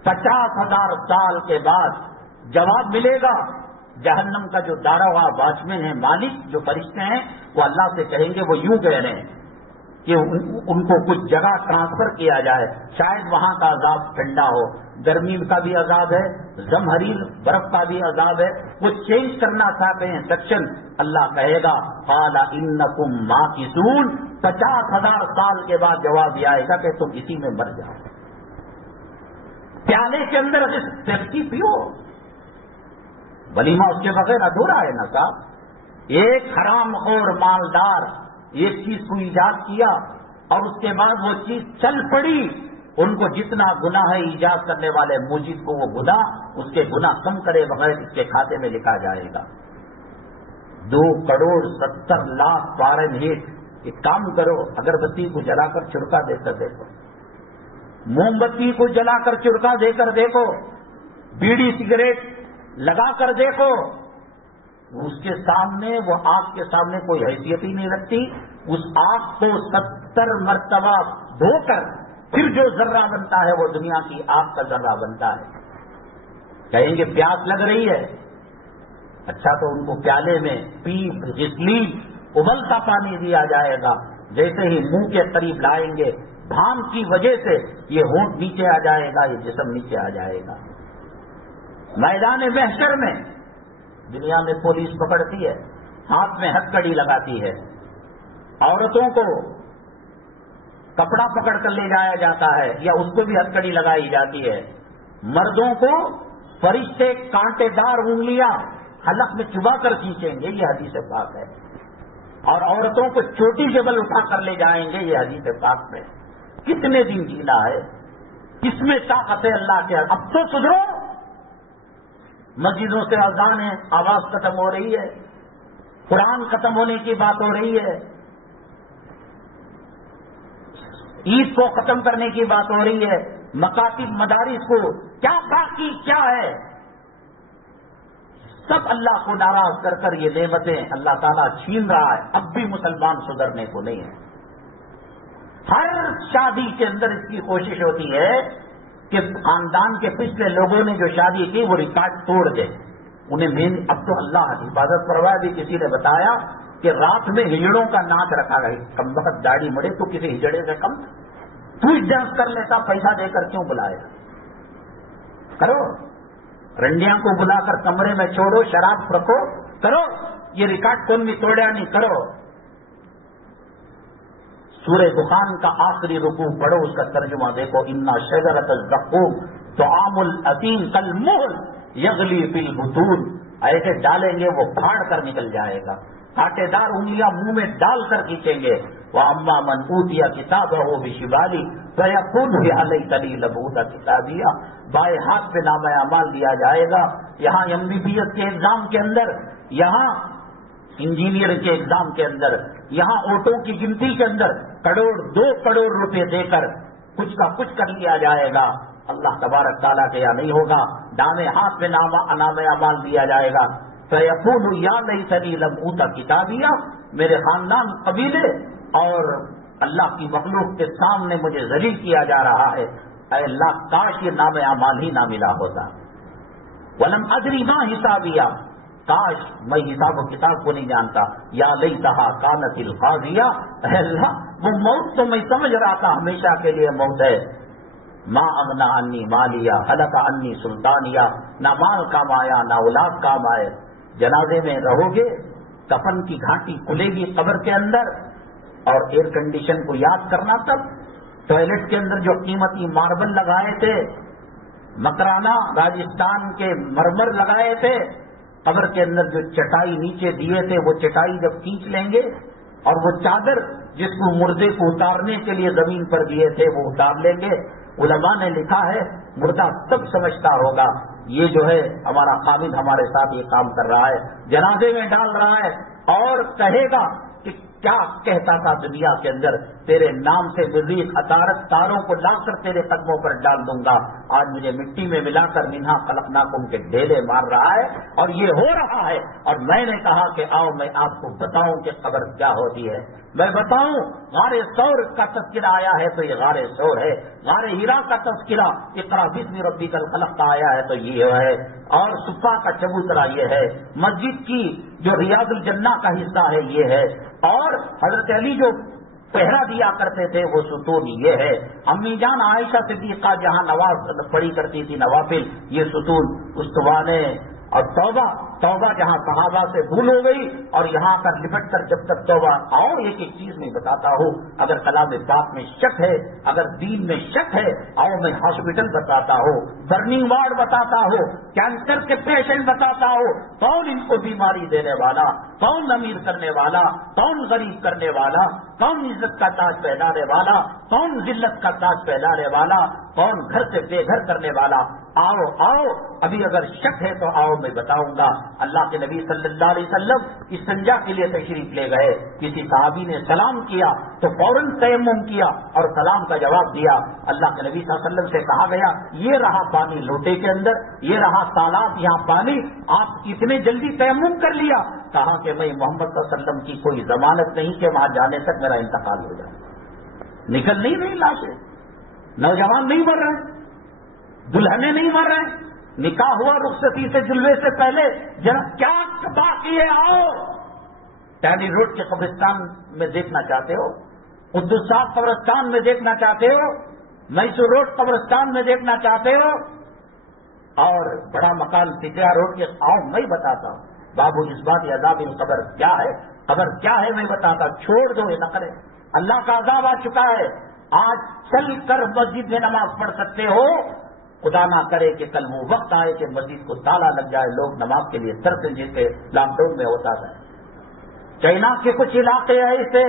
50,000 سال کے بعد جواب ملے گا۔ جہنم کا جو داروغہ واچمین ہے، مالک جو فرشتے ہیں، وہ اللہ سے کہیں گے، وہ یوں کہہ رہے ہیں کہ ان کو کچھ جگہ ٹرانسفر کیا جائے، شاید وہاں کا عذاب ٹھنڈا ہو، گرمی کا بھی عذاب ہے، زمہریر برف کا بھی عذاب ہے، وہ چینج کرنا چاہتے ہیں سیکشن۔ اللہ کہے گا قال انکم ماکثون، 50,000 سال کے بعد جواب یہ آئے گا کہ تم اسی میں مر جاؤ۔ پیالے کے اندر پیپسی پیو، ولیمہ اس کے بغیر ادھورا ہے نا صاحب۔ ایک حرام خور مالدار ایک چیز کو ایجاد کیا اور اس کے بعد وہ چیز چل پڑی، ان کو جتنا گناہ ہے ایجاد کرنے والے موجد کو وہ گناہ، اس کے گناہ کم کرے بغیر اس کے کھاتے میں لکھا جائے گا۔ 2,70,00,000 فارنہیٹ۔ ایک کام کرو، اگربتی کو جلا کر چرکا دے کر دیکھو، موم بتی کو جلا کر چرکا دے کر دیکھو، بیڑی سگریٹ لگا کر دیکھو، اس کے سامنے، وہ آگ کے سامنے کوئی حیثیت ہی نہیں رکھتی۔ اس آگ کو 70 مرتبہ دھو کر پھر جو ذرہ بنتا ہے وہ دنیا کی آگ کا ذرہ بنتا ہے۔ کہیں گے پیاس لگ رہی ہے، اچھا تو ان کو پیالے میں پیپ غسلین ابلتا پانی دیا جائے گا، جیسے ہی منہ کے قریب لائیں گے، بھام کی وجہ سے یہ ہونٹ نیچے آ جائے گا، یہ جسم نیچے آ جائے گا۔ میدان محشر میں دنیا میں پولیس پکڑتی ہے، ہاتھ میں ہتھکڑی لگاتی ہے، عورتوں کو کپڑا پکڑ کر لے جایا جاتا ہے یا اس کو بھی ہتھکڑی لگائی جاتی ہے، مردوں کو فرشتے کانٹے دار انگلیاں حلق میں چبا کر کھینچیں گے، یہ حدیث پاک ہے، اور عورتوں کو چوٹی جبل اٹھا کر لے جائیں گے، یہ حدیث پاک میں۔ کتنے دن جینا ہے، کس میں طاقت ہے اللہ کے؟ اب تو سدھرو، مسجدوں سے اذان ہے، آواز ختم ہو رہی ہے، قرآن ختم ہونے کی بات ہو رہی ہے، عید کو ختم کرنے کی بات ہو رہی ہے، مکاتب مدارس کو کیا باقی کیا ہے؟ سب اللہ کو ناراض کر کر یہ نعمتیں اللہ تعالیٰ چھین رہا ہے، اب بھی مسلمان سدھرنے کو نہیں ہے۔ ہر شادی کے اندر اس کی کوشش ہوتی ہے کہ خاندان کے پچھلے لوگوں نے جو شادی کی وہ ریکارڈ توڑ دے، انہیں اب تو اللہ حفاظت کروا دی۔ کسی نے بتایا کہ رات میں ہجڑوں کا ناچ رکھا گیا، کم وقت داڑھی مڑے تو کسی ہجڑے سے کم، تو ڈانس کر لیتا، پیسہ دے کر کیوں بلایا؟ کرو، رنڈیاں کو بلا کر کمرے میں چھوڑو، شراب رکھو، کرو، یہ ریکارڈ کون بھی توڑیا نہیں، کرو۔ سورہ دخان کا آخری رکوع پڑھو، اس کا ترجمہ دیکھو، انا شجرۃ الزقوم طعام الاثیم کالمہل یغلی فی البطون، ایسے ڈالیں گے وہ پھاڑ کر نکل جائے گا، کانٹے دار انگلیاں منہ میں ڈال کر کھینچیں گے۔ وَأَمَّا مَنْ أُوتِيَ كِتَابَهُ بِشِمَالِهِ فَيَقُولُ يَا لَيْتَنِي لَمْ أُوتَ كِتَابِيَهْ، بائیں ہاتھ پہ نامہ اعمال دیا جائے گا۔ یہاں MBBS کے ایگزام کے اندر، یہاں انجینئر کے ایگزام کے اندر، یہاں آٹو کی گنتی کے اندر کروڑ 2 کروڑ روپے دے کر کچھ کا کچھ کر لیا جائے گا۔ اللہ تبارک تعالیٰ کے یہاں نہیں ہوگا، دائیں ہاتھ میں نامہ اعمال دیا جائے گا۔ فَيَقُولُ يَا لَيْتَنِي لَمْ أُوتَ كِتَابِيَهْ، میرے خاندان قبیلے اور اللہ کی مخلوق کے سامنے مجھے ذلیل کیا جا رہا ہے، اے اللہ کاش یہ نام اعمال ہی نہ ملا ہوتا۔ وَلَمْ أَدْرِ مَا حِسَابِيَهْ، کاش میں حساب و کتاب کو نہیں جانتا۔ یا لیتہا کانت القاضیہ، اے اللہ وہ موت تو میں سمجھ رہا تھا ہمیشہ کے لیے موت ہے۔ ما اغنی عنی مالیہ ہلک عنی سلطانیہ، نہ مال کام آیا نہ اولاد کام آئے۔ جنازے میں رہو گے، کفن کی گھاٹی کھلے گی قبر کے اندر، اور ایئر کنڈیشن کو یاد کرنا، تب ٹوائلٹ کے اندر جو قیمتی ماربل لگائے تھے، مکرانہ راجستھان کے مرمر لگائے تھے، قبر کے اندر جو چٹائی نیچے دیے تھے وہ چٹائی جب کھینچ لیں گے، اور وہ چادر جس کو مردے کو اتارنے کے لیے زمین پر دیے تھے وہ اتار لیں گے۔ علماء نے لکھا ہے مردہ تب سمجھتا ہوگا یہ جو ہے ہمارا خامد ہمارے ساتھ یہ کام کر رہا ہے، جنازے میں ڈال رہا ہے، اور کہے گا کہ کیا کہتا تھا دنیا کے اندر، تیرے نام سے مزید عطارت تاروں کو لا کر تیرے قدموں پر ڈال دوں گا، آج مجھے مٹی میں ملا کر منہا خلقناکم کے ڈھیلے مار رہا ہے، اور یہ ہو رہا ہے۔ اور میں نے کہا کہ آؤ میں آپ کو بتاؤں کہ قبر کیا ہوتی ہے، میں بتاؤں۔ غار ثور کا تذکرہ آیا ہے تو یہ غار ثور ہے، غار ہیرا کا تذکرہ اقرا باسم ربک الخلق کا آیا ہے تو یہ ہے، اور صفا کا چبوترا یہ ہے، مسجد کی جو ریاض الجنہ کا حصہ ہے یہ ہے، اور حضرت علی جو پہرا دیا کرتے تھے وہ ستون یہ ہے، امی جان عائشہ صدیقہ جہاں نواز پڑھی کرتی تھی نوافل، یہ ستون استوانے، اور توبہ جہاں صحابہ سے بھول ہو گئی، اور یہاں کر لپٹ کر جب تک توبہ آؤ۔ ایک ایک چیز میں بتاتا ہوں، اگر کلام پاک میں شک ہے، اگر دین میں شک ہے، آؤ میں ہاسپٹل بتاتا ہوں، برننگ وارڈ بتاتا ہوں، کینسر کے پیشنٹ بتاتا ہوں، کون ان کو بیماری دینے والا، کون امیر کرنے والا، کون غریب کرنے والا، کون عزت کا تاج پہنانے والا، کون ذلت کا تاج پہنانے والا، کون گھر سے بے گھر کرنے والا۔ آؤ ابھی اگر شک ہے تو آؤ میں بتاؤں گا۔ اللہ کے نبی صلی اللہ علیہ وسلم استنجا کے لیے تشریف لے گئے، کسی صحابی نے سلام کیا تو فوراً تیمم کیا اور سلام کا جواب دیا۔ اللہ کے نبی صلی اللہ علیہ وسلم سے کہا گیا یہ رہا پانی لوٹے کے اندر، یہ رہا تالاب یہاں پانی، آپ اتنے جلدی تیمم کر لیا؟ کہا کہ میں محمد صلی اللہ علیہ وسلم کی کوئی ضمانت نہیں کہ وہاں جانے تک میرا انتقال ہو جائے۔ نکل نہیں رہی لاشیں، نوجوان نہیں مر رہے، دلہنے نہیں مر رہے، نکاح ہوا رخصتی سے جلوے سے پہلے، جناب کیا باقی ہے؟ آؤ ٹینی روڈ کے قبرستان میں دیکھنا چاہتے ہو، قدس صاحب قبرستان میں دیکھنا چاہتے ہو، میسور روڈ قبرستان میں دیکھنا چاہتے ہو، اور بڑا مکان تجارت روڈ کے آؤ میں بتاتا ہوں بابو اس بات عذاب قبر کیا ہے، قبر کیا ہے میں بتاتا، چھوڑ دو یہ نقرے، اللہ کا عذاب آ چکا ہے۔ آج چل کر مسجد میں نماز پڑھ سکتے ہو، خدا نہ کرے کہ کل وہ وقت آئے کہ مسجد کو تالا لگ جائے، لوگ نماز کے لیے ترسیں جیسے لاک ڈاؤن میں ہوتا تھا۔ چائنا کے کچھ علاقے ایسے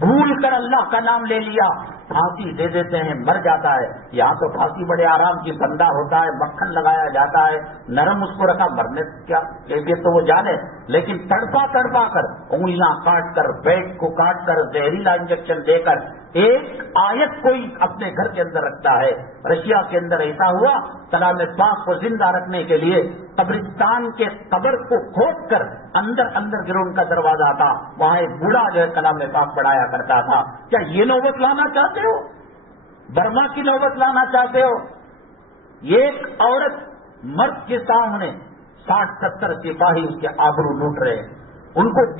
بھول کر اللہ کا نام لے لیا، پھانسی دے دیتے ہیں، مر جاتا ہے۔ یہاں تو پھانسی بڑے آرام کی بندہ ہوتا ہے، مکھن لگایا جاتا ہے، نرم اس کو رکھا، مرنے کیا کیفیت تو وہ جانے، لیکن تڑپا تڑپا کر، انگلیاں کاٹ کر، پیٹ کو کاٹ کر، زہریلا انجیکشن دے کر ایک آیت کوئی اپنے گھر کے اندر رکھتا ہے۔ رشیا کے اندر ایسا ہوا، کلام پاک کو زندہ رکھنے کے لیے قبرستان کے قبر کو کھود کر اندر اندر گراؤنڈ کا دروازہ تھا، وہاں ایک بوڑھا جو ہے کلام پاک پڑھایا کرتا تھا۔ کیا یہ نوبت لانا چاہتے ہو؟ برما کی نوبت لانا چاہتے ہو؟ ایک عورت مرد کے سامنے 60-70 سپاہی اس کے آبرو لوٹ رہے ہیں، ان کو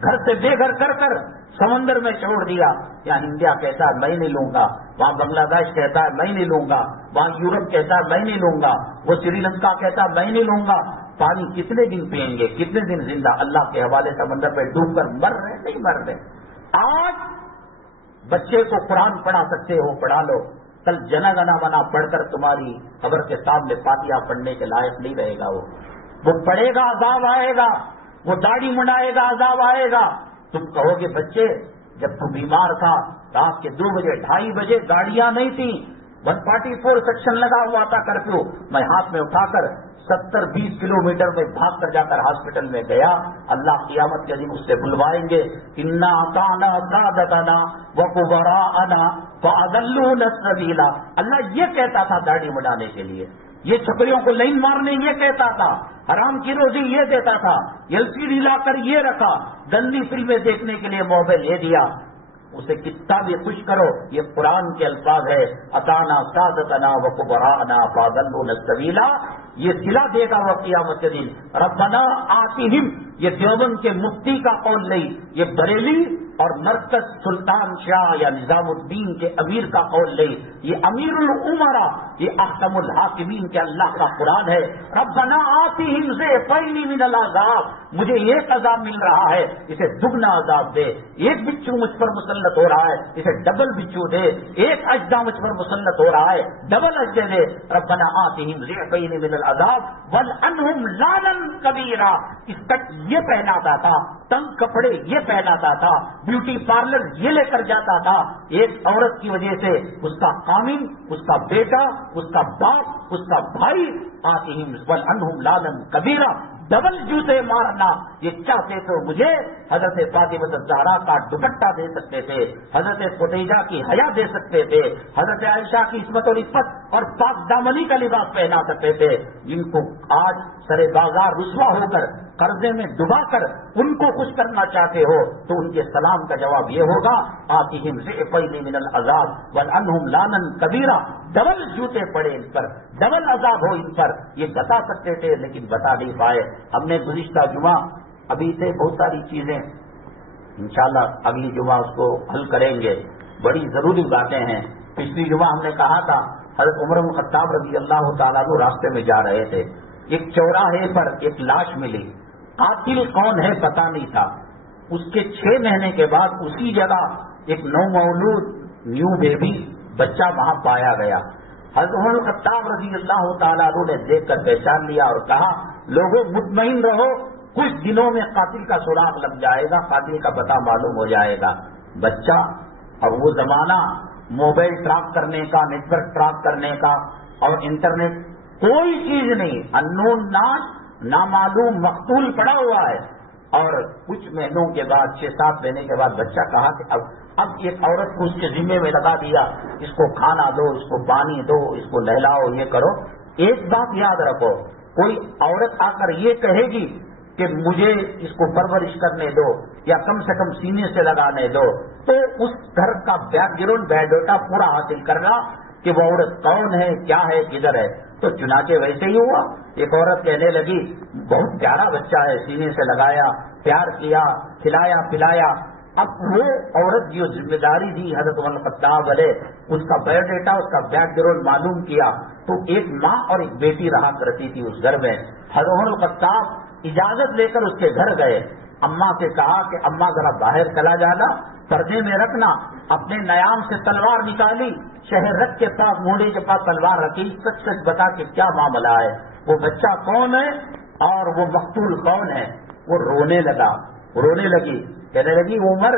گھر سے بے گھر کر کر سمندر میں چھوڑ دیا۔ یہاں انڈیا کہتا ہے میں نہیں لوں گا، وہاں بنگلہ دیش کہتا ہے میں نہیں لوں گا، وہاں یورپ کہتا ہے میں نہیں لوں گا، وہ سری لنکا کہتا ہے میں نہیں لوں گا۔ پانی کتنے دن پئیں گے، کتنے دن زندہ؟ اللہ کے حوالے سمندر پہ ڈوب کر مر رہے نہیں مر رہے۔ آج بچے کو قرآن پڑھا سکتے ہو، پڑھا لو، کل جنا گنا بنا پڑھ کر تمہاری قبر کے سامنے فاتحہ پڑھنے کے لائق نہیں رہے گا۔ وہ پڑھے گا عذاب آئے گا، وہ داڑھی منڈائے گا عذاب آئے گا۔ تم کہو گے بچے جب تو بیمار تھا رات کے 2 بجے 2:30 بجے گاڑیاں نہیں تھیں، 144 سیکشن لگا ہوا تھا کرفیو، میں ہاتھ میں اٹھا کر 70-20 کلومیٹر میں بھاگ کر جا کر ہاسپٹل میں گیا۔ اللہ قیامت کے دن اس سے بلوائیں گے، انا اطعنا سادتنا وکبراءنا فاضلونا السبیل۔ اللہ یہ کہتا تھا داڑھی منڈانے کے لیے، یہ چھپریوں کو لائن مارنے یہ کہتا تھا، حرام کی روزی یہ دیتا تھا، LCD لا کر یہ رکھا، گندی فلمیں دیکھنے کے لیے موبائل یہ دیا۔ اسے کتنا بھی خوش کرو، یہ قرآن کے الفاظ ہے، اطعنا سادتنا وکبراءنا فاضلونا السبیل۔ یہ سلا دے گا وہ قیامت کے دن۔ ربنا آتیہم، یہ دیوبند کے مفتی کا قول نہیں، یہ بریلی اور مرکز سلطان شاہ یا نظام الدین کے امیر کا قول نہیں، یہ امیر العمرا، یہ احکم الحاکمین کے اللہ کا قرآن ہے۔ ربنا آتیہم ضعفین من العذاب، مجھے ایک عذاب مل رہا ہے اسے دگنا عذاب دے، ایک بچھو مجھ پر مسلط ہو رہا ہے اسے ڈبل بچھو دے، ایک اجدہ مجھ پر مسلط ہو رہا ہے ڈبل اجدے دے۔ ربنا آتیہم ضعفین من العذاب والعنہم لانا کبیرا، اس تک یہ پہناتا تھا، تنگ کپڑے یہ پہناتا تھا، بیوٹی پارلر یہ لے کر جاتا تھا۔ ایک عورت کی وجہ سے اس کا خامن، اس کا بیٹا، اس کا باپ، اس کا بھائی، آتیہم والعنہم لانا کبیرا، ڈبل جوتے مارنا۔ یہ چاہتے تو مجھے حضرت فاطمہ الزہرا کا دوپٹہ دے سکتے تھے، حضرت خدیجہ کی حیا دے سکتے تھے، حضرت عائشہ کی عصمت اور عفت اور پاک دامنی کا لباس پہنا سکتے تھے، جن کو آج سرے بازار رسوا ہو کر قرضے میں ڈبا کر ان کو خوش کرنا چاہتے ہو تو ان کے سلام کا جواب یہ ہوگا، آتیہم ضعفین من العذاب والعنہم لانا کبیرا، ڈبل جوتے پڑے ان پر، ڈبل عذاب ہو ان پر۔ یہ بتا سکتے تھے لیکن بتا نہیں پائے۔ ہم نے گزشتہ جمعہ ابھی سے بہت ساری چیزیں انشاءاللہ اگلی جمعہ اس کو حل کریں گے، بڑی ضروری باتیں ہیں۔ پچھلی جمعہ ہم نے کہا تھا حضرت عمر بن خطاب رضی اللہ تعالیٰ عنہ راستے میں جا رہے تھے، ایک چوراہے پر ایک لاش ملی، قاتل کون ہے پتہ نہیں تھا۔ اس کے 6 مہینے کے بعد اسی جگہ ایک نومولود نیو بیبی بچہ وہاں پایا گیا۔ حضرت عمر بن خطاب رضی اللہ تعالیٰ عنہ نے دیکھ کر پہچان لیا اور کہا، لوگوں مطمئن رہو، کچھ دنوں میں قاتل کا سراغ لگ جائے گا، قاتل کا پتہ معلوم ہو جائے گا۔ بچہ، اور وہ زمانہ موبائل ٹریک کرنے کا، نیٹ ورک ٹریک کرنے کا اور انٹرنیٹ کوئی چیز نہیں، انون ناش، نامعلوم مقتول پڑا ہوا ہے۔ اور کچھ مہینوں کے بعد 6-7 مہینے کے بعد بچہ کہا کہ اب ایک عورت کو اس کے ذمے میں لگا دیا، اس کو کھانا دو، اس کو پانی دو، اس کو نہلاؤ، یہ کرو۔ ایک بات یاد رکھو، کوئی عورت آ کر یہ کہے گی کہ مجھے اس کو پرورش کرنے دو یا کم سے کم سینے سے لگانے دو، تو اس گھر کا بیک گراؤنڈ بایوڈیٹا پورا حاصل کرنا کہ وہ عورت کون ہے، کیا ہے، کدھر ہے۔ تو چنانچہ ویسے ہی ہوا، ایک عورت کہنے لگی بہت پیارا بچہ ہے، سینے سے لگایا، پیار کیا، کھلایا پلایا، اب وہ عورت جو ذمہ داری دی حضرت عمر الخطاب علیہ، اس کا بایو ڈیٹا، اس کا بیک گراؤنڈ معلوم کیا تو ایک ماں اور ایک بیٹی رہا کرتی تھی اس گھر میں. حضرت عمر الخطاب اجازت لے کر اس کے گھر گئے. اماں سے کہا کہ اماں ذرا باہر چلا جانا، پردے میں رکھنا. اپنے نیام سے تلوار نکالی، شہر رکھ کے پاس موڑے کے پاس تلوار رکھی. سچ سچ بتا کہ کیا معاملہ ہے، وہ بچہ کون ہے اور وہ مقتول کون ہے. وہ رونے لگی، کہنے لگی عمر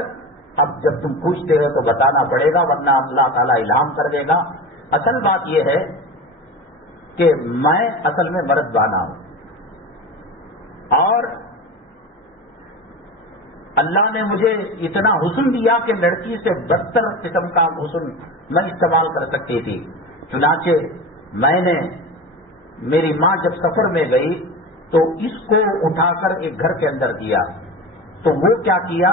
اب جب تم پوچھتے ہو تو بتانا پڑے گا ورنہ اللہ تعالیٰ الہام کر دے گا. اصل بات یہ ہے کہ میں اصل میں مرد بانا ہوں اور اللہ نے مجھے اتنا حسن دیا کہ لڑکی سے بدتر قسم کا حسن میں استعمال کر سکتی تھی. چنانچہ میں نے، میری ماں جب سفر میں گئی تو اس کو اٹھا کر ایک گھر کے اندر دیا. تو وہ کیا کیا،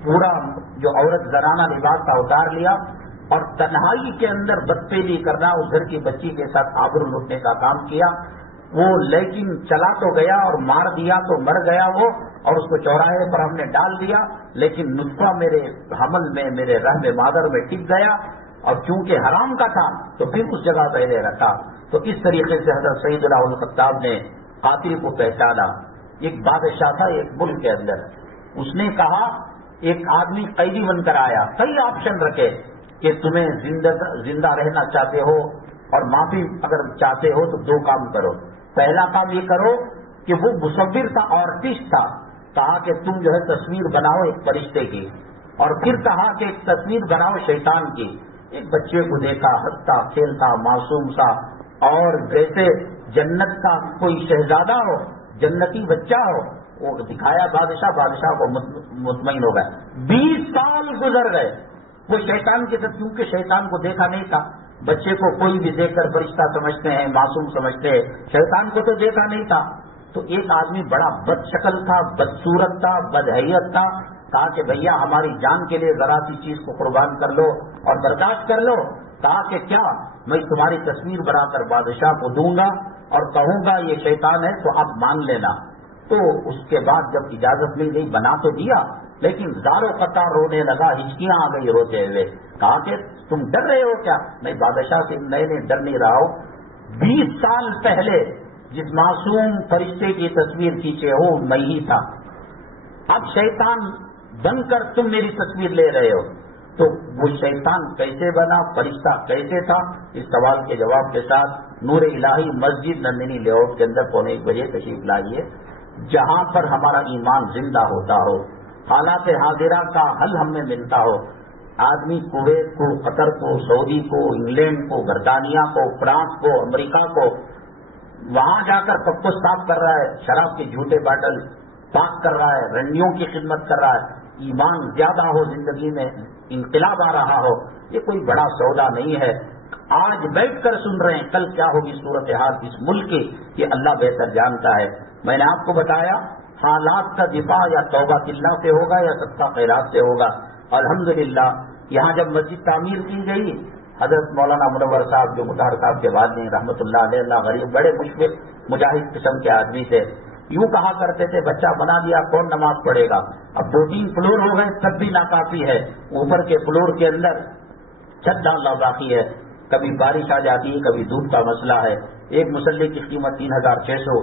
پورا جو عورت زنانہ لباس کا اتار لیا اور تنہائی کے اندر بدپیلی کرنا، اس گھر کی بچی کے ساتھ آبرو لوٹنے کا کام کیا. وہ لیکن چلا تو گیا اور مار دیا تو مر گیا وہ، اور اس کو چوراہے پر ہم نے ڈال دیا، لیکن نطفہ میرے حمل میں، میرے رحم مادر میں ٹک گیا اور چونکہ حرام کا تھا تو پھر اس جگہ پہلے رکھا. تو اس طریقے سے حضرت سیدنا عمر الخطاب نے قاتل کو پہچانا. ایک بادشاہ تھا ایک ملک کے اندر، اس نے کہا ایک آدمی قیدی بن کر آیا، کئی آپشن رکھے کہ تمہیں زندہ رہنا چاہتے ہو اور معافی اگر چاہتے ہو تو دو کام کرو. پہلا کام یہ کرو کہ وہ مصور تھا، آرٹسٹ تھا، کہا کہ تم جو ہے تصویر بناؤ ایک فرشتے کی، اور پھر کہا کہ ایک تصویر بناؤ شیطان کی. ایک بچے کو دیکھا ہنستا کھیلتا معصوم سا، اور جیسے جنت کا کوئی شہزادہ ہو، جنتی بچہ ہو، وہ دکھایا بادشاہ کو مطمئن ہو گیا. 20 سال گزر گئے، وہ شیطان کی طرف، کیونکہ شیطان کو دیکھا نہیں تھا. بچے کو کوئی بھی دیکھ کر فرشتہ سمجھتے ہیں، معصوم سمجھتے ہیں، شیطان کو تو دیکھا نہیں تھا. تو ایک آدمی بڑا بد شکل تھا، بدصورت تھا، بدحیت تھا. کہا کہ بھیا ہماری جان کے لیے ذرا سی چیز کو قربان کر لو اور برداشت کر لو. کہا کہ کیا، میں تمہاری تصویر بنا کر بادشاہ کو دوں گا اور کہوں گا یہ شیطان ہے تو آپ مان لینا. تو اس کے بعد جب اجازت مل گئی بنا تو دیا، لیکن زارو قطار رونے لگا، ہچکیاں آ گئی روتے ہوئے. کہا کہ تم ڈر رہے ہو کیا؟ نہیں بادشاہ سے نہیں ڈر نہیں رہا ہوں. 20 سال پہلے جس معصوم فرشتے کی تصویر کھینچے ہو میں ہی تھا، اب شیطان بن کر تم میری تصویر لے رہے ہو. تو وہ شیطان کیسے بنا، فرشتہ کیسے تھا؟ اس سوال کے جواب کے ساتھ نور الہی مسجد نندنی لے آؤٹ کے اندر 1:15 تشریف لائیے، جہاں پر ہمارا ایمان زندہ ہوتا ہو، حالات حاضرہ کا حل ہم میں ملتا ہو. آدمی کویت کو، قطر کو، سعودی کو، انگلینڈ کو، برطانیہ کو، فرانس کو، امریکہ کو، وہاں جا کر سب کو صاف کر رہا ہے، شراب کے جھوٹے باٹل پاک کر رہا ہے، رنڈیوں کی خدمت کر رہا ہے. ایمان زیادہ ہو، زندگی میں انقلاب آ رہا ہو، یہ کوئی بڑا سودا نہیں ہے. آج بیٹھ کر سن رہے ہیں، کل کیا ہوگی صورتحال اس ملک کی، یہ اللہ بہتر جانتا ہے. میں نے آپ کو بتایا حالات کا دفاع یا توبہ اللہ سے ہوگا یا صدقہ خیرات سے ہوگا. الحمدللہ یہاں جب مسجد تعمیر کی گئی، حضرت مولانا منور صاحب جو مطہر صاحب کے بعد میں رحمۃ اللہ علیہ، اللہ غریب، بڑے مشفق مجاہد قسم کے آدمی تھے. یوں کہا کرتے تھے بچہ بنا دیا کون نماز پڑھے گا. اب 2-3 فلور ہو گئے تب بھی ناکافی ہے، اوپر کے فلور کے اندر چھت ڈالنا باقی ہے. کبھی بارش آ جاتی ہے، کبھی دھوپ کا مسئلہ ہے. ایک مسلح کی قیمت 3600.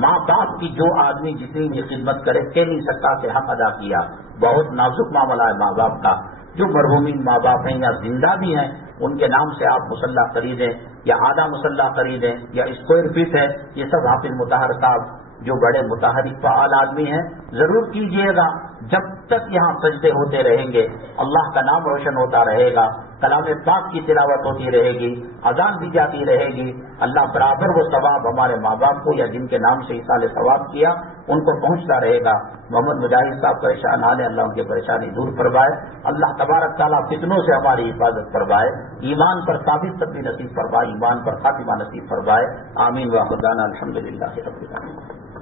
ماں باپ کی جو آدمی جتنی بھی خدمت کرے کہہ نہیں سکتا کہ حق ادا کیا. بہت نازک معاملہ ہے ماں باپ کا. جو مرحومین ماں باپ ہیں یا زندہ بھی ہیں ان کے نام سے آپ مسلح خریدیں یا آدھا مسلح خریدیں یا اسکوائر فٹ ہے، یہ سب حافظ مطہر صاحب جو بڑے متحرک فعال آدمی ہیں ضرور کیجیے گا. جب تک یہاں سجدے ہوتے رہیں گے، اللہ کا نام روشن ہوتا رہے گا، کلام پاک کی تلاوت ہوتی رہے گی، اذان دی جاتی رہے گی، اللہ برابر وہ ثواب ہمارے ماں باپ کو یا جن کے نام سے ایصال ثواب کیا ان کو پہنچتا رہے گا. محمد مجاہد صاحب پریشان حال ہے، اللہ ان کی پریشانی دور فرمائے. اللہ تبارک تعالیٰ فتنوں سے ہماری حفاظت فرمائے، ایمان پر ثابت قدمی نصیب فرمائے، ایمان پر خاتمہ نصیب فرمائے. آمین. واخر دعوانا الحمدللہ رب العالمین.